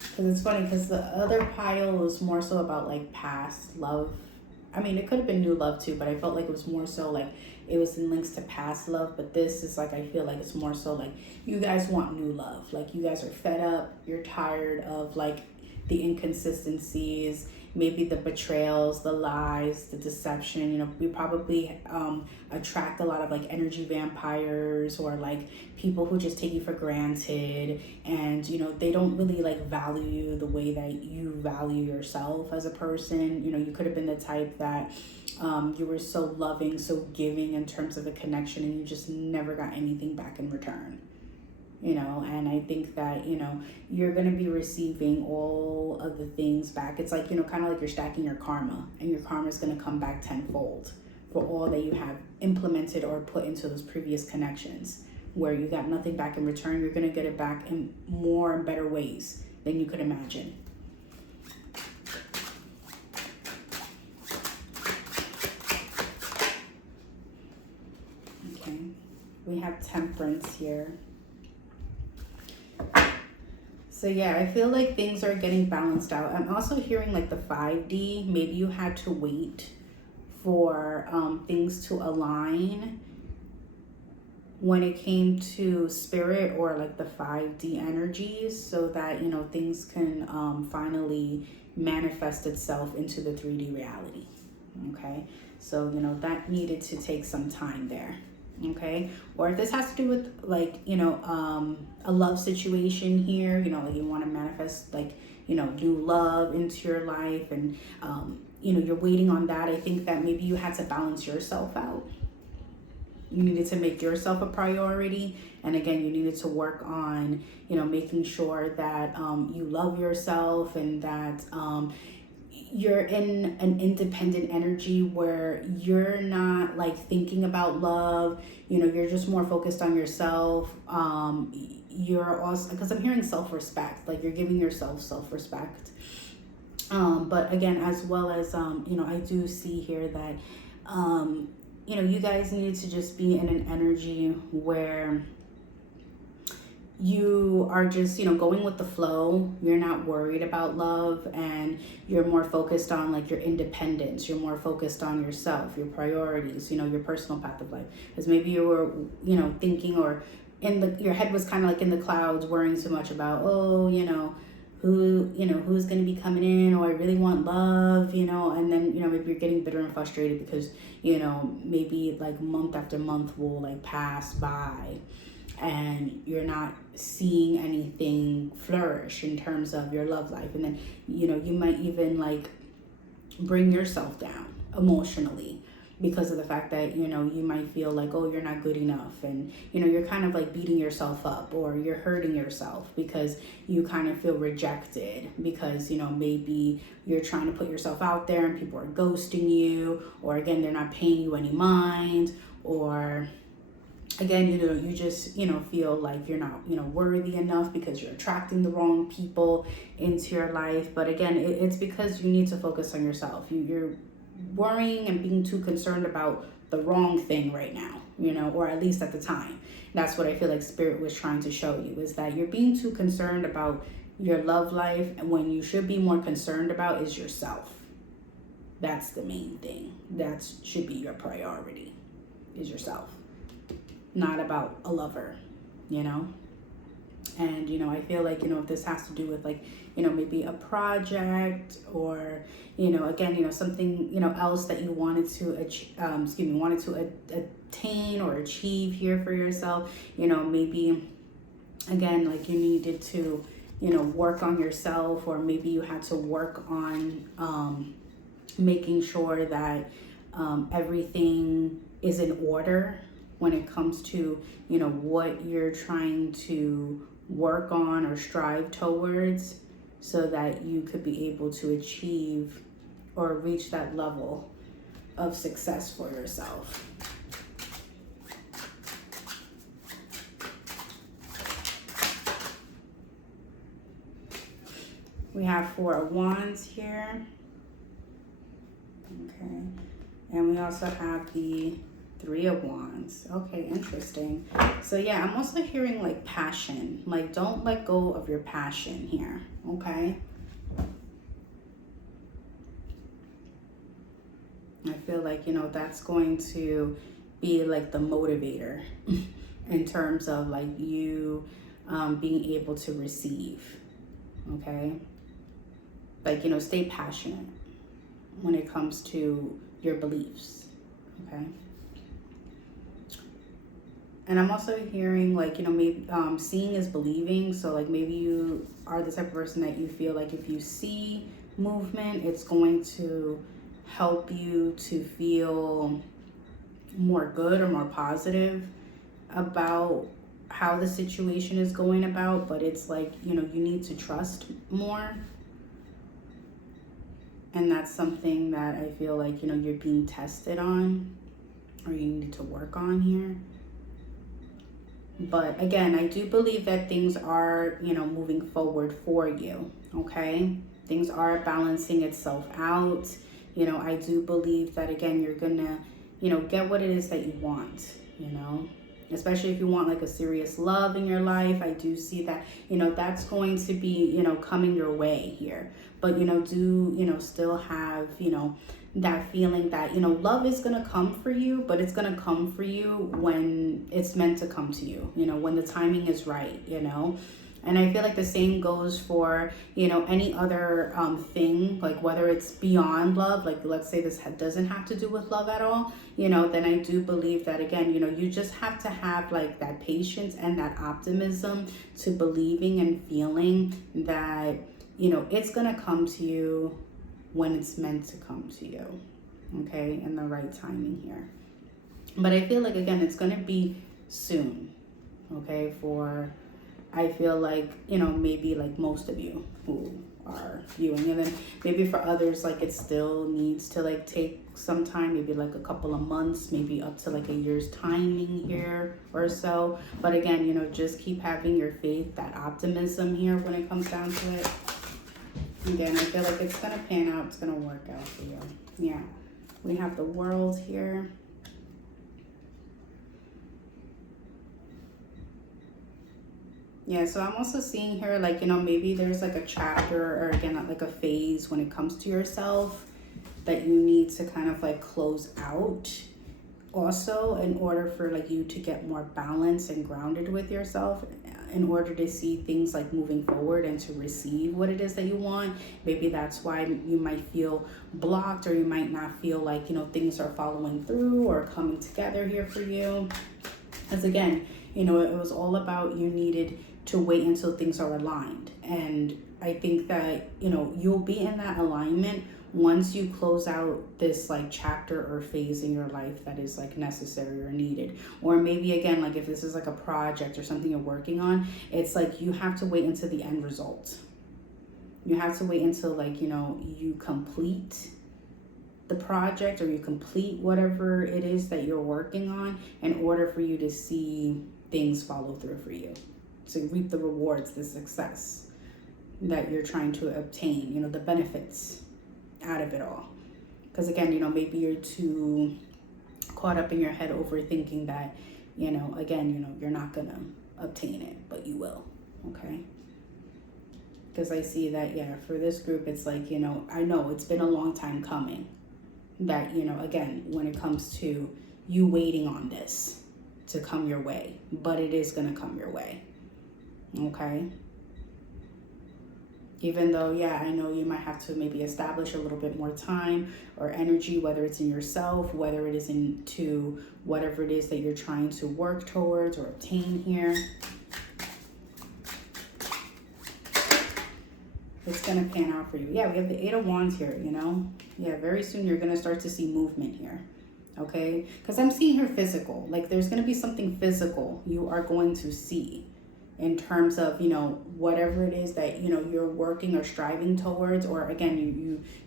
Because it's funny, because the other pile is more so about like past love. I mean, it could have been new love too, but I felt like it was more so like it was in links to past love. But this is like, I feel like it's more so like you guys want new love. Like you guys are fed up. You're tired of like the inconsistencies, maybe the betrayals, the lies, the deception. We probably attract a lot of like energy vampires, or like people who just take you for granted, and they don't really like value you the way that you value yourself as a person. You could have been the type that you were so loving, so giving in terms of a connection, and you just never got anything back in return. And I think that, you're going to be receiving all of the things back. It's like, kind of like you're stacking your karma, and your karma is going to come back tenfold for all that you have implemented or put into those previous connections where you got nothing back in return. You're going to get it back in more and better ways than you could imagine. Okay, we have Temperance here. So yeah, I feel like things are getting balanced out. I'm also hearing like the 5D. Maybe you had to wait for things to align when it came to spirit, or like the 5D energies, so that things can finally manifest itself into the 3D reality. Okay, so that needed to take some time there. Okay, or if this has to do with like a love situation here, like you want to manifest like new love into your life, and you're waiting on that. I think that maybe you had to balance yourself out. You needed to make yourself a priority, and again, you needed to work on making sure that you love yourself, and that you're in an independent energy where you're not like thinking about love. You're just more focused on yourself. You're also, because I'm hearing self-respect, like you're giving yourself self-respect. But again, as well as I do see here that you guys need to just be in an energy where you are just going with the flow. You're not worried about love, and you're more focused on like your independence. You're more focused on yourself, your priorities, your personal path of life. Because maybe you were thinking, or your head was kind of like in the clouds, worrying so much about who's going to be coming in, or I really want love, and then maybe you're getting bitter and frustrated because maybe like month after month will like pass by, and you're not seeing anything flourish in terms of your love life. And then you might even like bring yourself down emotionally because of the fact that you might feel like, oh, you're not good enough, and you're kind of like beating yourself up, or you're hurting yourself because you kind of feel rejected, because maybe you're trying to put yourself out there and people are ghosting you, or again, they're not paying you any mind, or again, you just feel like you're not worthy enough because you're attracting the wrong people into your life. But again, it's because you need to focus on yourself. You're worrying and being too concerned about the wrong thing right now. you know, or at least at the time. That's what I feel like Spirit was trying to show you, is that you're being too concerned about your love life, and when you should be more concerned about is yourself. That's the main thing. That should be your priority, is yourself, not about a lover, you know. And, you know, I feel like, you know, if this has to do with like, you know, maybe a project, or, you know, again, you know, something, you know, else that you wanted to attain or achieve here for yourself, you know, maybe again, like you needed to, you know, work on yourself, or maybe you had to work on making sure that everything is in order when it comes to, you know, what you're trying to work on or strive towards, so that you could be able to achieve or reach that level of success for yourself. We have 4 of Wands here. Okay. And we also have the 3 of Wands. Okay, interesting. So yeah, I'm also hearing like passion. Like, don't let go of your passion here, okay? I feel like, you know, that's going to be like the motivator in terms of like you being able to receive, okay? Like, you know, stay passionate when it comes to your beliefs, okay? And I'm also hearing like, you know, maybe seeing is believing. So like maybe you are the type of person that you feel like if you see movement, it's going to help you to feel more good or more positive about how the situation is going about. But it's like, you know, you need to trust more. And that's something that I feel like, you know, you're being tested on, or you need to work on here. But again, I do believe that things are, you know, moving forward for you, okay? Things are balancing itself out. You know, I do believe that, again, you're gonna, you know, get what it is that you want, you know? Especially if you want like a serious love in your life. I do see that, you know, that's going to be, you know, coming your way here. But, you know, do, you know, still have, you know, that feeling that, you know, love is going to come for you, but it's going to come for you when it's meant to come to you, you know, when the timing is right, you know. And I feel like the same goes for, you know, any other thing, like whether it's beyond love, like let's say this doesn't have to do with love at all, you know, then I do believe that, again, you know, you just have to have like that patience and that optimism to believing and feeling that, you know, it's going to come to you when it's meant to come to you, okay, in the right timing here. But I feel like, again, it's going to be soon, okay, for... I feel like, you know, maybe like most of you who are viewing, and then maybe for others, like it still needs to like take some time, maybe like a couple of months, maybe up to like a year's timing here or so. But again, you know, just keep having your faith, that optimism here when it comes down to it. Again, I feel like it's going to pan out, it's going to work out for you. Yeah. We have the World here. Yeah, so I'm also seeing here, like, you know, maybe there's like a chapter, or again, like a phase when it comes to yourself that you need to kind of like close out also, in order for like you to get more balanced and grounded with yourself, in order to see things like moving forward and to receive what it is that you want. Maybe that's why you might feel blocked, or you might not feel like, you know, things are following through or coming together here for you. Because again, you know, it was all about you needed to wait until things are aligned. And I think that, you know, you'll be in that alignment once you close out this like chapter or phase in your life that is like necessary or needed. Or maybe, again, like if this is like a project or something you're working on, it's like you have to wait until the end result. You have to wait until, like, you know, you complete the project, or you complete whatever it is that you're working on, in order for you to see things follow through for you, to reap the rewards, the success that you're trying to obtain, you know, the benefits out of it all. Because again, you know, maybe you're too caught up in your head overthinking that, you know, again, you know, you're not gonna obtain it, but you will. Okay. Because I see that, yeah, for this group, it's like, you know, I know it's been a long time coming that, you know, again, when it comes to you waiting on this to come your way, but it is going to come your way. Okay. Even though, yeah, I know you might have to maybe establish a little bit more time or energy, whether it's in yourself, whether it is into whatever it is that you're trying to work towards or obtain here. It's going to pan out for you. Yeah, we have the 8 of Wands here, you know. Yeah, very soon you're going to start to see movement here. Okay? Because I'm seeing here physical. Like there's going to be something physical you are going to see in terms of, you know, whatever it is that, you know, you're working or striving towards, or again,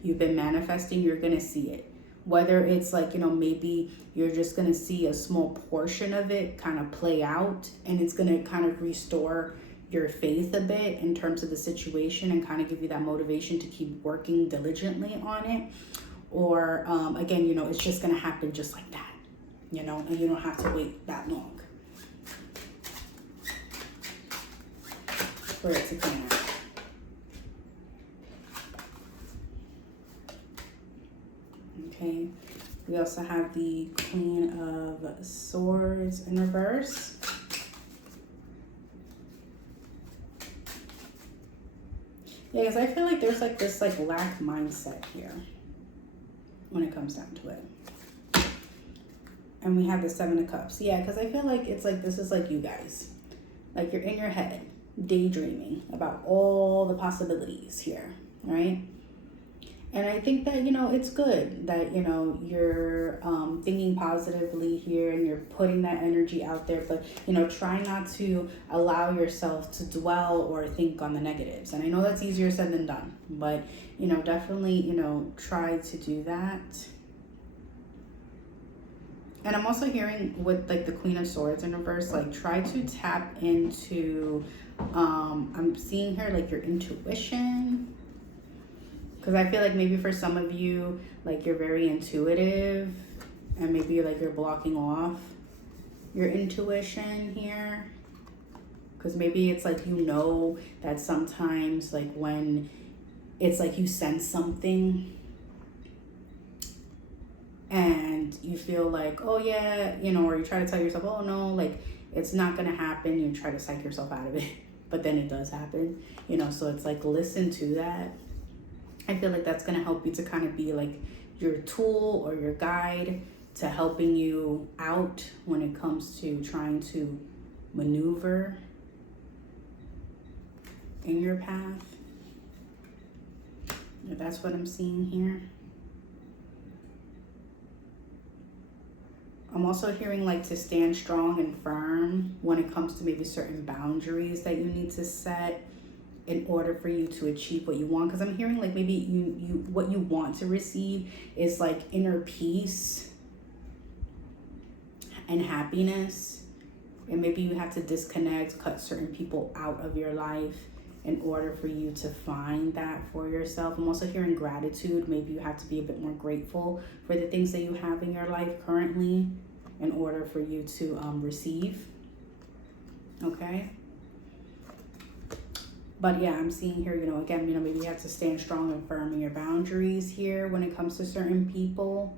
you've been manifesting, you're going to see it. Whether it's like, you know, maybe you're just going to see a small portion of it kind of play out, and it's going to kind of restore your faith a bit in terms of the situation and kind of give you that motivation to keep working diligently on it. Or again, you know, it's just going to happen just like that, you know, and you don't have to wait that long for it to come out. Okay, we also have the Queen of Swords in reverse. Yeah, because I feel like there's like this like lack mindset here when it comes down to it. And we have the 7 of Cups. Yeah, because I feel like it's like, this is like you guys. Like you're in your head, daydreaming about all the possibilities here, right? And I think that, you know, it's good that, you know, you're thinking positively here and you're putting that energy out there. But, you know, try not to allow yourself to dwell or think on the negatives. And I know that's easier said than done. But, you know, definitely, you know, try to do that. And I'm also hearing with like the Queen of Swords in reverse, like try to tap into, I'm seeing here like your intuition. Because I feel like maybe for some of you, like you're very intuitive and maybe like you're blocking off your intuition here. Because maybe it's like, you know, that sometimes like when it's like you sense something and you feel like, oh yeah, you know, or you try to tell yourself, oh no, like it's not going to happen. You try to psych yourself out of it, but then it does happen, you know, so it's like, listen to that. I feel like that's going to help you to kind of be like your tool or your guide to helping you out when it comes to trying to maneuver in your path. That's what I'm seeing here. I'm also hearing like to stand strong and firm when it comes to maybe certain boundaries that you need to set in order for you to achieve what you want. Because I'm hearing like maybe you what you want to receive is like inner peace and happiness. And maybe you have to disconnect, cut certain people out of your life in order for you to find that for yourself. I'm also hearing gratitude. Maybe you have to be a bit more grateful for the things that you have in your life currently in order for you to receive. Okay. But yeah, I'm seeing here, you know, again, you know, maybe you have to stand strong and firm in your boundaries here when it comes to certain people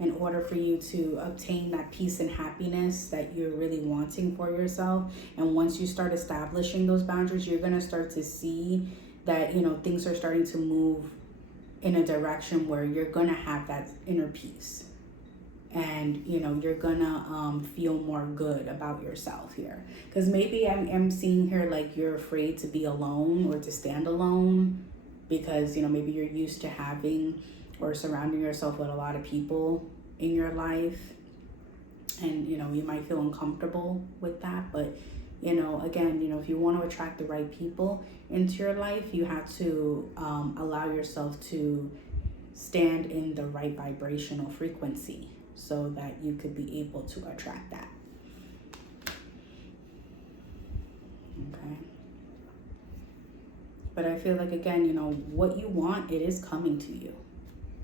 in order for you to obtain that peace and happiness that you're really wanting for yourself. And once you start establishing those boundaries, you're going to start to see that, you know, things are starting to move in a direction where you're going to have that inner peace. And, you know, you're gonna feel more good about yourself here. Because maybe I'm seeing here like you're afraid to be alone or to stand alone because, you know, maybe you're used to having or surrounding yourself with a lot of people in your life. And, you know, you might feel uncomfortable with that. But, you know, again, you know, if you want to attract the right people into your life, you have to allow yourself to stand in the right vibrational frequency, so that you could be able to attract that. Okay. But I feel like, again, you know, what you want, it is coming to you.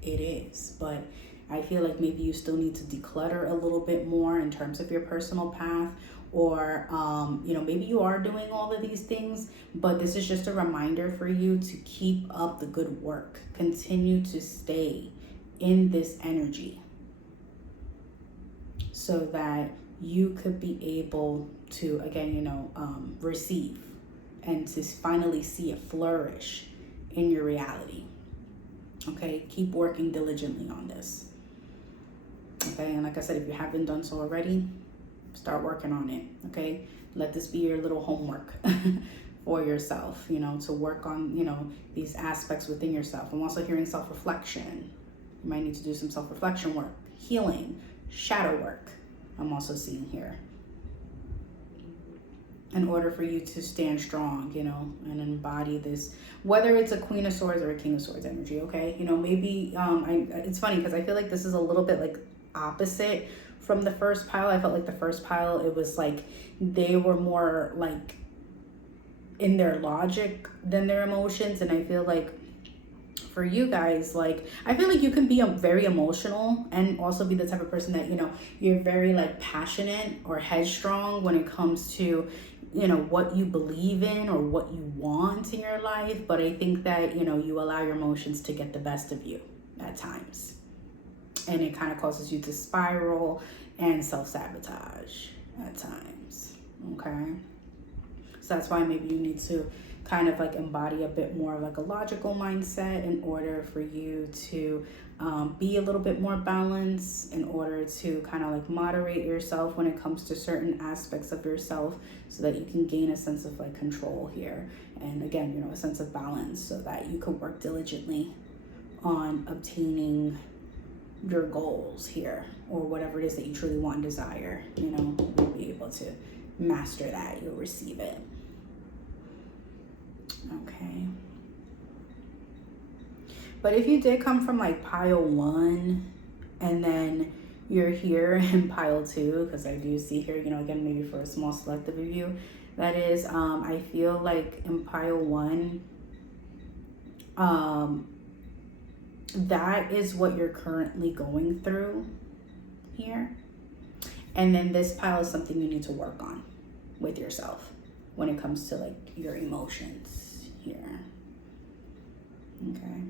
It is. But I feel like maybe you still need to declutter a little bit more in terms of your personal path, or you know, maybe you are doing all of these things, but this is just a reminder for you to keep up the good work. Continue to stay in this energy so that you could be able to, again, you know, receive and to finally see it flourish in your reality. Okay, keep working diligently on this. Okay, and like I said, if you haven't done so already, start working on it. Okay, let this be your little homework for yourself, you know, to work on, you know, these aspects within yourself. I'm also hearing self-reflection. You might need to do some self-reflection work, healing, shadow work. I'm also seeing here, in order for you to stand strong, you know, and embody this, whether it's a Queen of Swords or a King of Swords energy. Okay, you know, maybe it's funny because I feel like this is a little bit like opposite from the first pile. I felt like the first pile, it was like they were more like in their logic than their emotions. And I feel like for you guys, like, I feel like you can be very emotional and also be the type of person that, you know, you're very like passionate or headstrong when it comes to, you know, what you believe in or what you want in your life. But I think that, you know, you allow your emotions to get the best of you at times, and it kind of causes you to spiral and self-sabotage at times. Okay, so that's why maybe you need to kind of like embody a bit more of like a logical mindset in order for you to be a little bit more balanced, in order to kind of like moderate yourself when it comes to certain aspects of yourself, so that you can gain a sense of like control here, and again, you know, a sense of balance, so that you can work diligently on obtaining your goals here, or whatever it is that you truly want and desire. You know, you'll be able to master that. You'll receive it. Okay, but if you did come from like pile 1 and then you're here in pile 2, because I do see here, you know, again, maybe for a small selective review, that is, I feel like in pile 1, that is what you're currently going through here, and then this pile is something you need to work on with yourself when it comes to like your emotions here. Okay,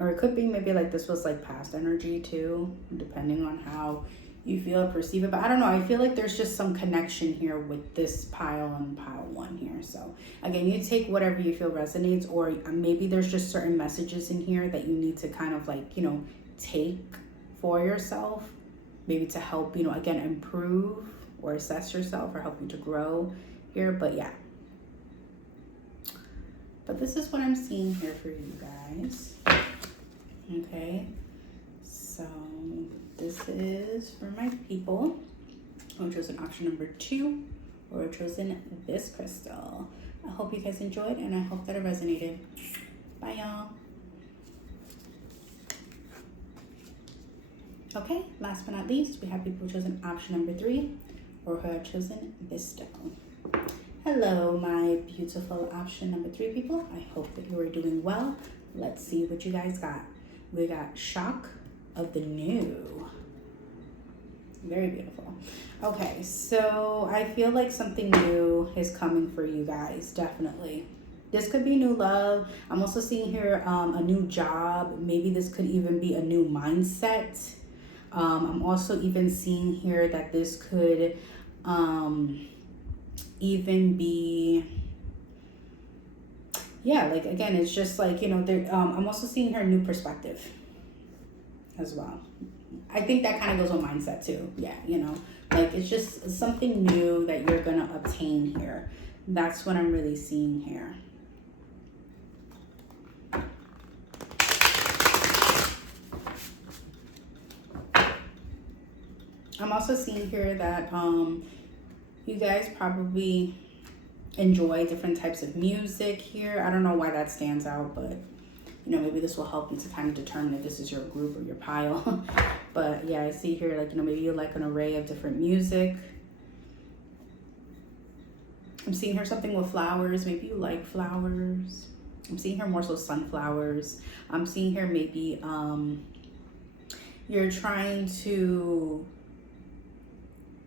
or it could be maybe like this was like past energy too, depending on how you feel or perceive it. But I don't know, I feel like there's just some connection here with this pile and pile 1 here. So again, you take whatever you feel resonates, or maybe there's just certain messages in here that you need to kind of like, you know, take for yourself, maybe to help, you know, again, improve or assess yourself, or help you to grow here. But yeah, but this is what I'm seeing here for you guys. Okay, so this is for my people who have chosen option number 2 or have chosen this crystal. I hope you guys enjoyed, and I hope that it resonated. Bye, y'all. Okay, last but not least, we have people who have chosen option number 3 or who have chosen this stone. Hello, my beautiful option number 3 people. I hope that you are doing well. Let's see what you guys got. We got shock of the new. Very beautiful. Okay, so I feel like something new is coming for you guys, definitely. This could be new love. I'm also seeing here a new job. Maybe this could even be a new mindset. I'm also even seeing here that this could even be, yeah, like again, it's just like, you know, I'm also seeing her new perspective as well. I think that kind of goes with mindset too. Yeah, you know, like it's just something new that you're gonna obtain here. That's what I'm really seeing here. I'm also seeing here that you guys probably enjoy different types of music here. I don't know why that stands out, but you know, maybe this will help you to kind of determine if this is your group or your pile. But yeah, I see here, like, you know, maybe you like an array of different music. I'm seeing here something with flowers. Maybe you like flowers. I'm seeing here more so sunflowers. I'm seeing here maybe you're trying to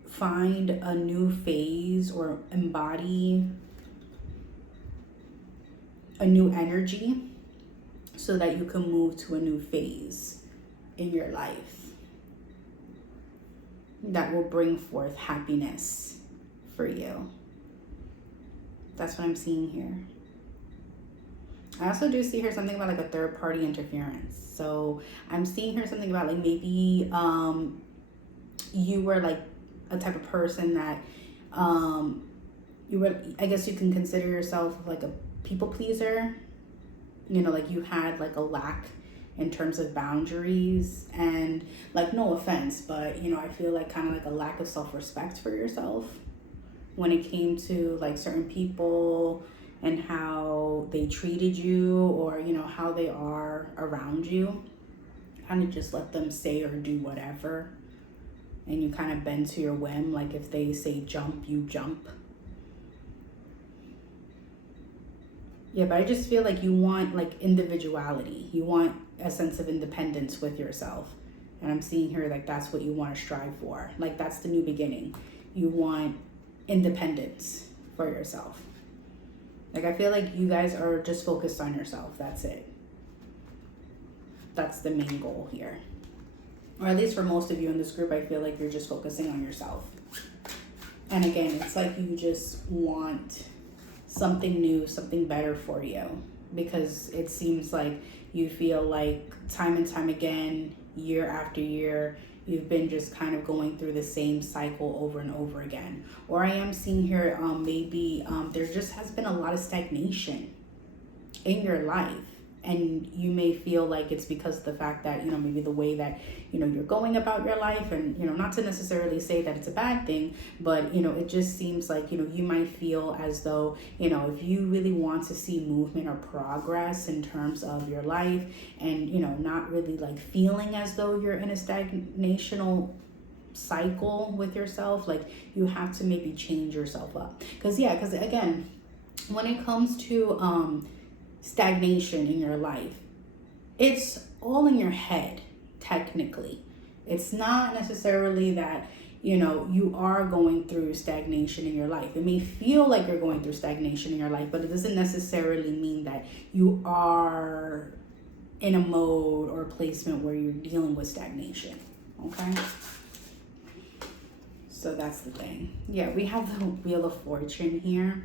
find a new phase or embody a new energy so that you can move to a new phase in your life that will bring forth happiness for you. That's what I'm seeing here. I also do see here something about like a third party interference. So I'm seeing here something about like maybe you were like a type of person that you were, I guess you can consider yourself like a people pleaser. You know, like you had like a lack in terms of boundaries and like, no offense, but you know, I feel like kind of like a lack of self-respect for yourself when it came to like certain people and how they treated you, or you know, how they are around you. Kind of just let them say or do whatever, and you kind of bend to your whim. Like if they say jump, you jump. Yeah, but I just feel like you want like individuality. You want a sense of independence with yourself. And I'm seeing here like that's what you want to strive for. Like that's the new beginning. You want independence for yourself. Like I feel like you guys are just focused on yourself. That's it. That's the main goal here. Or at least for most of you in this group, I feel like you're just focusing on yourself. And again, it's like you just want something new, something better for you, because it seems like you feel like time and time again, year after year, you've been just kind of going through the same cycle over and over again. Or I am seeing here maybe there just has been a lot of stagnation in your life, and you may feel like it's because of the fact that, you know, maybe the way that, you know, you're going about your life, and, you know, not to necessarily say that it's a bad thing, but, you know, it just seems like, you know, you might feel as though, you know, if you really want to see movement or progress in terms of your life, and, you know, not really like feeling as though you're in a stagnational cycle with yourself, like you have to maybe change yourself up. Because again, when it comes to stagnation in your life, it's all in your head. Technically, it's not necessarily that, you know, you are going through stagnation in your life. It may feel like you're going through stagnation in your life, but it doesn't necessarily mean that you are in a mode or a placement where you're dealing with stagnation. Okay, so that's the thing. Yeah, we have the Wheel of Fortune here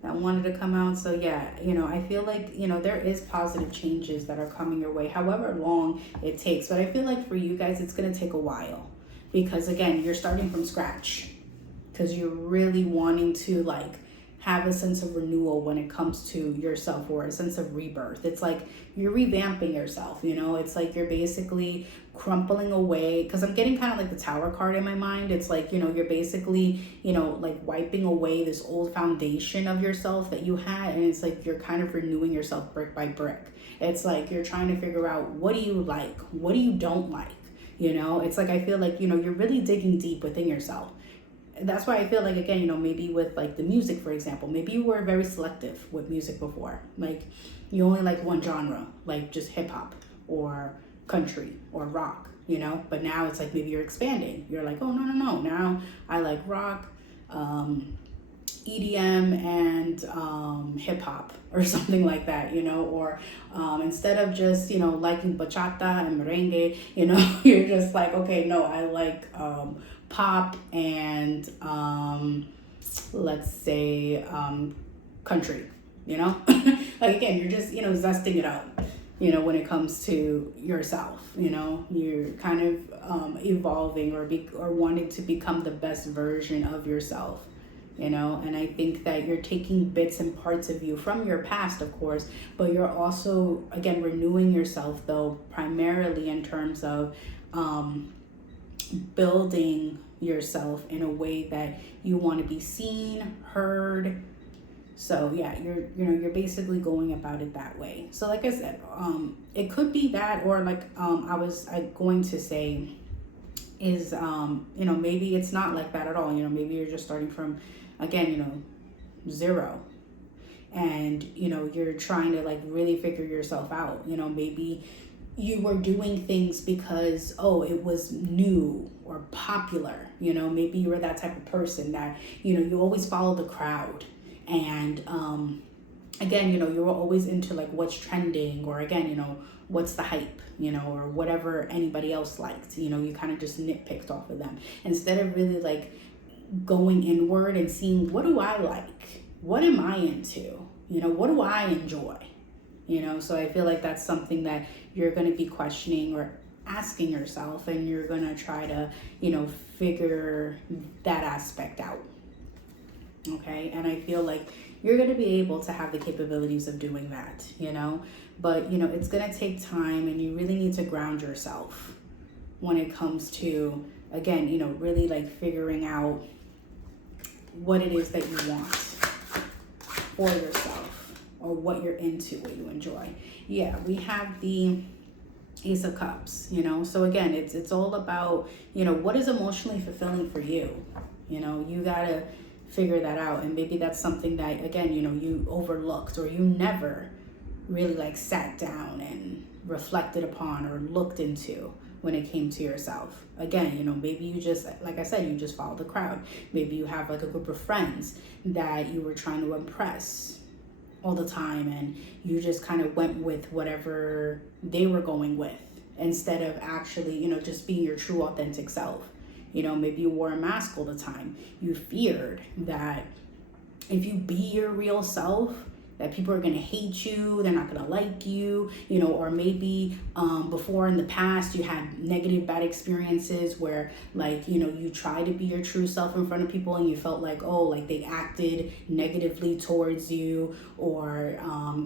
that wanted to come out. So yeah, you know, I feel like, you know, there is positive changes that are coming your way, however long it takes. But I feel like for you guys, it's going to take a while, because again, you're starting from scratch, because you're really wanting to like have a sense of renewal when it comes to yourself, or a sense of rebirth. It's like you're revamping yourself, you know, it's like you're basically crumpling away, because I'm getting kind of like the Tower card in my mind. It's like, you know, you're basically, you know, like wiping away this old foundation of yourself that you had, and it's like you're kind of renewing yourself brick by brick. It's like you're trying to figure out, what do you like, what do you don't like, you know. It's like I feel like, you know, you're really digging deep within yourself. That's why I feel like, again, you know, maybe with like the music, for example, maybe you were very selective with music before. Like you only like one genre, like just hip hop or country or rock, you know, but now it's like maybe you're expanding. You're like, oh, no. Now I like rock, EDM and hip hop or something like that, you know, or instead of just, you know, liking bachata and merengue, you know, you're just like, okay, no, I like pop and let's say country, you know. Like again, you're just, you know, zesting it up, you know, when it comes to yourself. You know, you're kind of evolving or wanting to become the best version of yourself, you know. And I think that you're taking bits and parts of you from your past, of course, but you're also, again, renewing yourself, though, primarily in terms of building yourself in a way that you want to be seen, heard. So yeah, you're basically going about it that way. So like I said, it could be that, or like I was going to say is you know, maybe it's not like that at all. You know, maybe you're just starting from, again, you know, zero, and you know, you're trying to like really figure yourself out. You know, maybe you were doing things because, oh, it was new or popular. You know, maybe you were that type of person that, you know, you always follow the crowd. And again, you know, you were always into like what's trending, or again, you know, what's the hype, you know, or whatever anybody else liked. You know, you kind of just nitpicked off of them instead of really like going inward and seeing, what do I like? What am I into? You know, what do I enjoy? You know, so I feel like that's something that you're going to be questioning or asking yourself, and you're going to try to, you know, figure that aspect out. Okay. And I feel like you're going to be able to have the capabilities of doing that, you know, but, you know, it's going to take time, and you really need to ground yourself when it comes to, again, you know, really like figuring out what it is that you want for yourself, or what you're into, what you enjoy. Yeah, we have the Ace of Cups, you know, so again, it's all about, you know, what is emotionally fulfilling for you. You know, you gotta figure that out. And maybe that's something that, again, you know, you overlooked, or you never really like sat down and reflected upon or looked into when it came to yourself. Again, you know, maybe you just, like I said, you just follow the crowd. Maybe you have like a group of friends that you were trying to impress all the time, and you just kind of went with whatever they were going with, instead of actually, you know, just being your true authentic self. You know, maybe you wore a mask all the time. You feared that if you be your real self, that people are going to hate you, they're not going to like you, you know, or maybe before in the past you had negative, bad experiences where, like, you know, you try to be your true self in front of people, and you felt like, oh, like they acted negatively towards you, or,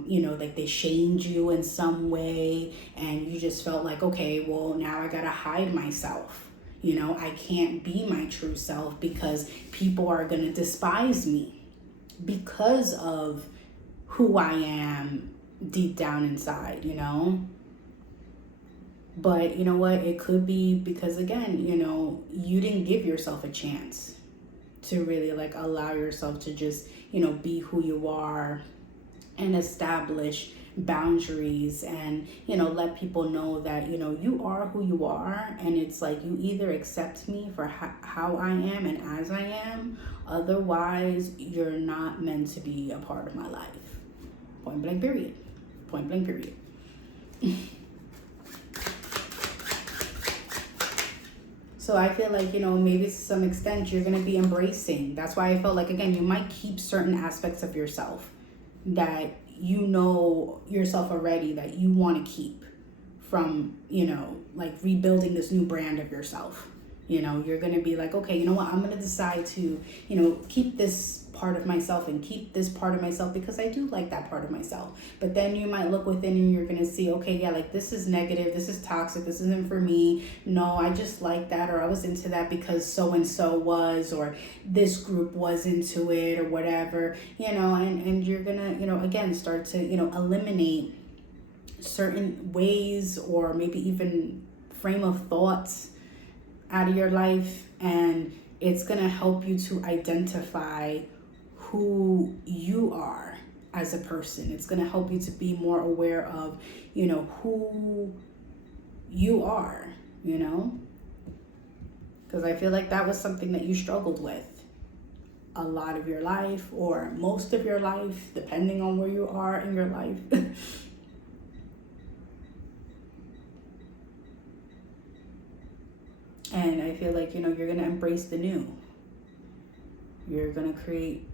you know, like they shamed you in some way, and you just felt like, okay, well, now I got to hide myself. You know, I can't be my true self because people are going to despise me because of who I am deep down inside, you know? But you know what? It could be because, again, you know, you didn't give yourself a chance to really like allow yourself to just, you know, be who you are and establish boundaries, and, you know, let people know that, you know, you are who you are, and it's like you either accept me for how I am and as I am, otherwise you're not meant to be a part of my life. Point blank period. Point blank period. So I feel like, you know, maybe to some extent you're going to be embracing. That's why I felt like, again, you might keep certain aspects of yourself that you know yourself already that you want to keep from, you know, like rebuilding this new brand of yourself. You know, you're going to be like, okay, you know what, I'm going to decide to, you know, keep this part of myself and keep this part of myself because I do like that part of myself. But then you might look within and you're going to see, okay, yeah, like this is negative, this is toxic, this isn't for me. No, I just like that, or I was into that because so-and-so was, or this group was into it, or whatever, you know, and you're going to, you know, again, start to, you know, eliminate certain ways or maybe even frame of thoughts out of your life, and it's going to help you to identify who you are as a person. It's going to help you to be more aware of, you know, who you are, you know, because I feel like that was something that you struggled with a lot of your life, or most of your life, depending on where you are in your life. And I feel like, you know, you're going to embrace the new. You're going to create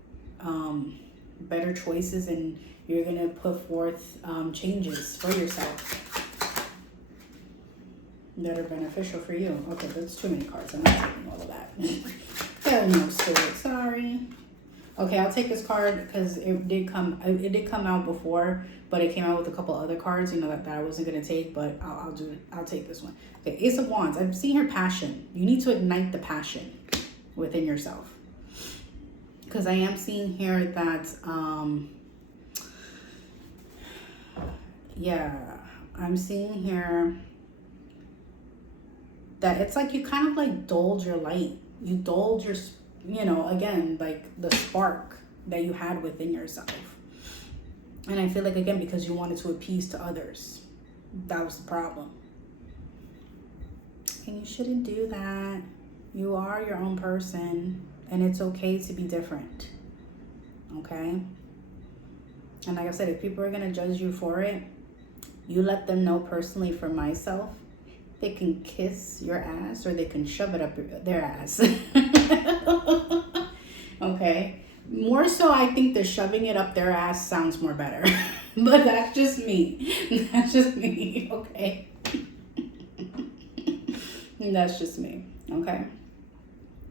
better choices, and you're going to put forth changes for yourself that are beneficial for you. Okay, that's too many cards. I'm not taking all of that. Hell no, Spirit. Sorry. Okay, I'll take this card because it did come out before, but it came out with a couple other cards, you know, that I wasn't going to take, but I'll take this one. Okay, Ace of Wands. I'm seeing here passion. You need to ignite the passion within yourself. Because I am seeing here that, yeah, I'm seeing here that it's like you kind of like dulled your light. You dulled your, you know, again, like the spark that you had within yourself. And I feel like, again, because you wanted to appease to others. That was the problem. And you shouldn't do that. You are your own person, and it's okay to be different. Okay? And like I said, if people are going to judge you for it, you let them know personally. For myself, they can kiss your ass or they can shove it up their ass. Okay? More so, I think the shoving it up their ass sounds more better. But that's just me. That's just me, okay? That's just me, okay?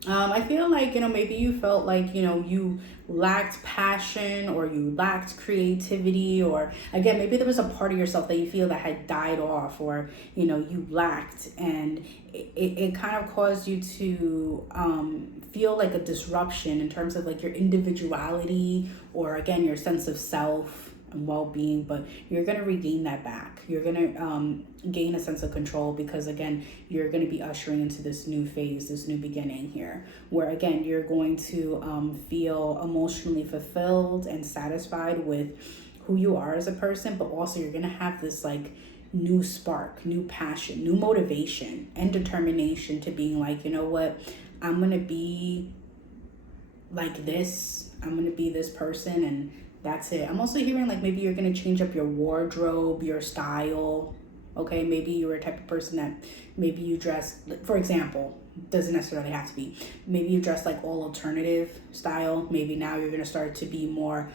I feel like, maybe you felt like, you lacked passion or you lacked creativity, or again, maybe there was a part of yourself that you feel that had died off, or, you lacked, and it kind of caused you to feel like a disruption in terms of like your individuality, or again, your sense of self and well-being. But you're going to regain that back. You're going to gain a sense of control, because again, you're going to be ushering into this new phase, this new beginning here, where again, you're going to feel emotionally fulfilled and satisfied with who you are as a person, but also you're going to have this like new spark, new passion, new motivation and determination to being like, you know what, I'm going to be like this, I'm going to be this person, and that's it. I'm also hearing like maybe you're going to change up your wardrobe, your style. Okay, maybe you're a type of person that maybe you dress, for example, doesn't necessarily have to be, maybe you dress like all alternative style. Maybe now you're going to start to be more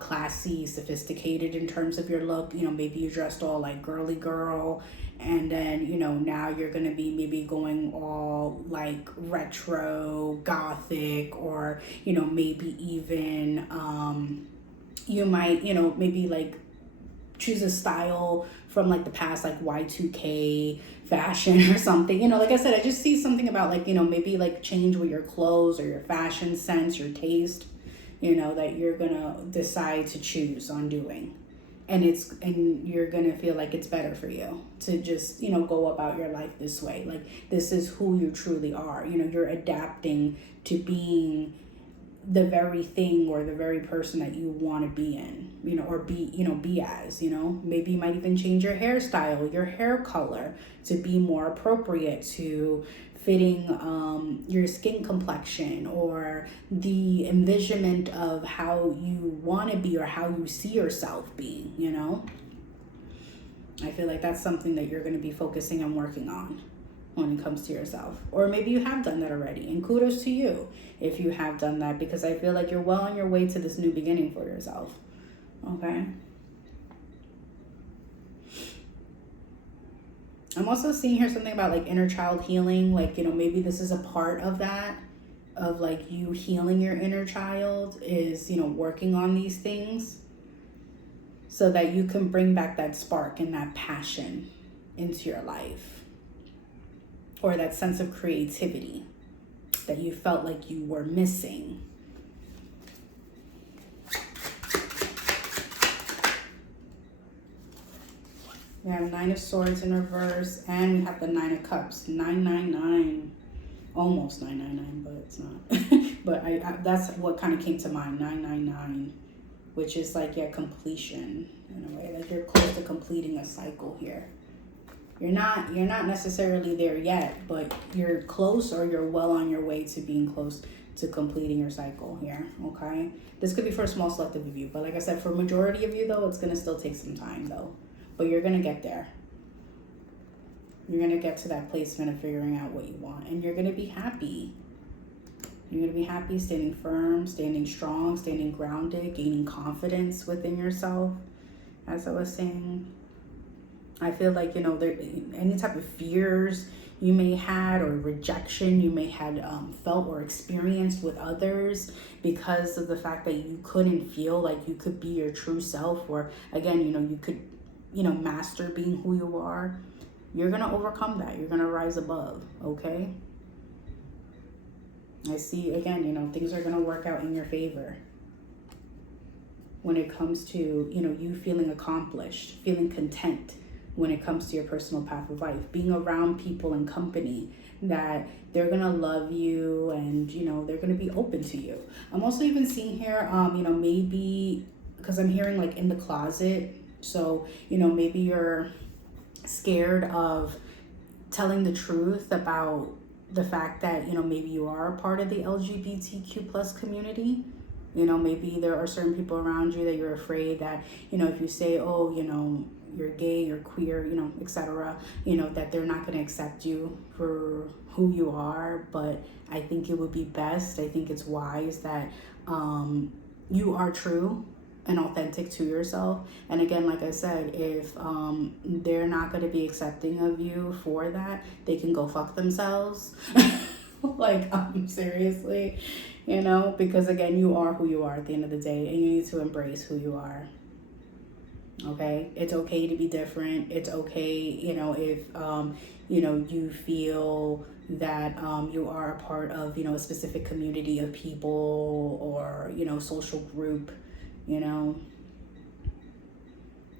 classy, sophisticated in terms of your look. Maybe you dressed all like girly girl, and then now you're going to be maybe going all like retro gothic, or maybe even you might maybe like choose a style from like the past, like Y2K fashion or something. Like I said, I just see something about like maybe like change with your clothes or your fashion sense, your taste, that you're gonna decide to choose on doing. And you're gonna feel like it's better for you to just go about your life this way. Like, this is who you truly are. You're adapting to being the very thing or the very person that you want to be in, or be as, maybe you might even change your hairstyle, your hair color, to be more appropriate to fitting your skin complexion, or the envisionment of how you want to be or how you see yourself being. I feel like that's something that you're going to be focusing and working on when it comes to yourself. Or maybe you have done that already, and kudos to you if you have done that, because I feel like you're well on your way to this new beginning for yourself. Okay? I'm also seeing here something about like inner child healing. Like, maybe this is a part of that, of like you healing your inner child, is, working on these things so that you can bring back that spark and that passion into your life, or that sense of creativity that you felt like you were missing. We have 9 of Swords in reverse, and we have the 9 of Cups. 999, almost 999, but it's not. But I that's what kind of came to mind. 999, which is like, yeah, completion in a way. Like, you're close to completing a cycle here. You're not necessarily there yet, but you're close, or you're well on your way to being close to completing your cycle here, okay? This could be for a small selective of you, but like I said, for a majority of you though, it's gonna still take some time though. But you're gonna get there. You're gonna get to that placement of figuring out what you want, and you're gonna be happy. You're gonna be happy, standing firm, standing strong, standing grounded, gaining confidence within yourself, as I was saying. I feel like, there any type of fears you may had, or rejection you may had felt or experienced with others, because of the fact that you couldn't feel like you could be your true self, or again, you could, master being who you are. You're going to overcome that. You're going to rise above, okay? I see, again, things are going to work out in your favor when it comes to, you feeling accomplished, feeling content when it comes to your personal path of life, being around people and company that they're going to love you, and, they're going to be open to you. I'm also even seeing here, maybe, because I'm hearing like in the closet. So, maybe you're scared of telling the truth about the fact that, maybe you are a part of the LGBTQ plus community. Maybe there are certain people around you that you're afraid that, if you say, oh, you're gay, you're queer, etc., that they're not going to accept you for who you are. But I think it would be best, I think it's wise that you are true and authentic to yourself. And again, like I said, if they're not going to be accepting of you for that, they can go fuck themselves. Like, seriously, because again, you are who you are at the end of the day, and you need to embrace who you are. Okay, it's okay to be different. It's okay, if you feel that you are a part of, a specific community of people, or social group,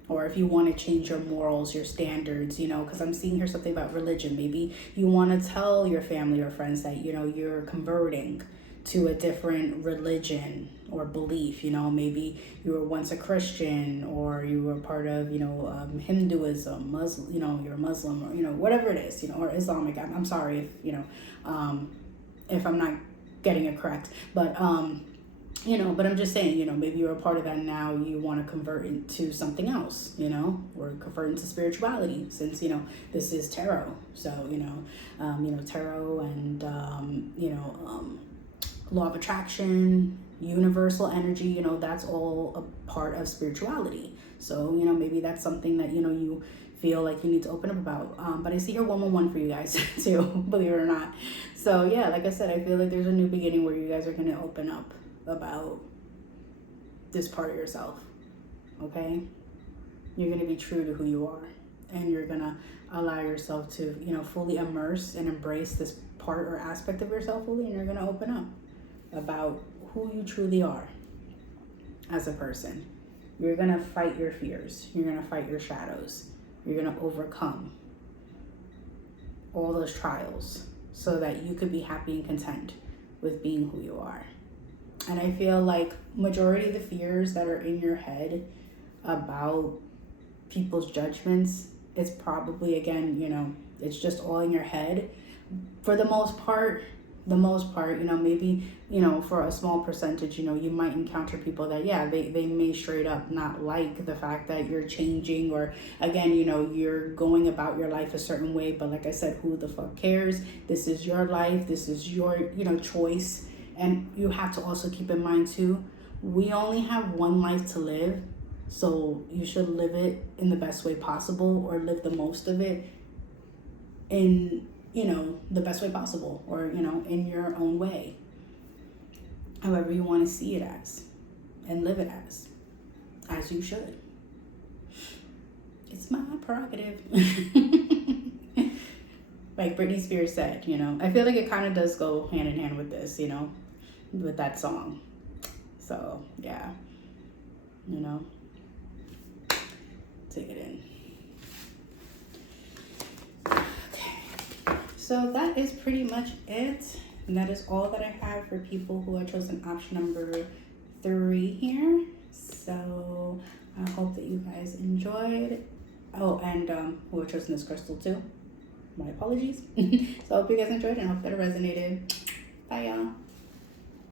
or if you want to change your morals, your standards, because I'm seeing here something about religion. Maybe you want to tell your family or friends that, you're converting to a different religion or belief. Maybe you were once a Christian, or you were part of, Hinduism, Muslim, you're a Muslim, or, whatever it is, or Islamic. I'm sorry if I'm not getting it correct, but, but I'm just saying, maybe you're a part of that now, you want to convert into something else, or convert into spirituality, since, this is tarot. So, tarot and, law of attraction, universal energy, that's all a part of spirituality. So, maybe that's something that, you feel like you need to open up about. But I see here 111 for you guys too, believe it or not. So yeah, like I said, I feel like there's a new beginning where you guys are going to open up about this part of yourself. Okay? You're going to be true to who you are, and you're going to allow yourself to, fully immerse and embrace this part or aspect of yourself fully, and you're going to open up about who you truly are as a person. You're going to fight your fears. You're going to fight your shadows. You're going to overcome all those trials so that you could be happy and content with being who you are. And I feel like majority of the fears that are in your head about people's judgments, it's probably, again, it's just all in your head. For the most part, maybe, for a small percentage, you might encounter people that, yeah, they may straight up not like the fact that you're changing, or again, you're going about your life a certain way. But like I said, who the fuck cares? This is your life. This is your, choice. And you have to also keep in mind too, we only have one life to live. So you should live it in the best way possible, or live the most of it in, the best way possible, or, in your own way. However you want to see it as, and live it as you should. It's my prerogative. Like Britney Spears said, I feel like it kind of does go hand in hand with this, with that song. So yeah, take it in. Okay, so that is pretty much it. And that is all that I have for people who have chosen option number 3 here. So I hope that you guys enjoyed. Oh, and who have chosen this crystal too. My apologies. So I hope you guys enjoyed, and I hope that it resonated. Bye, y'all.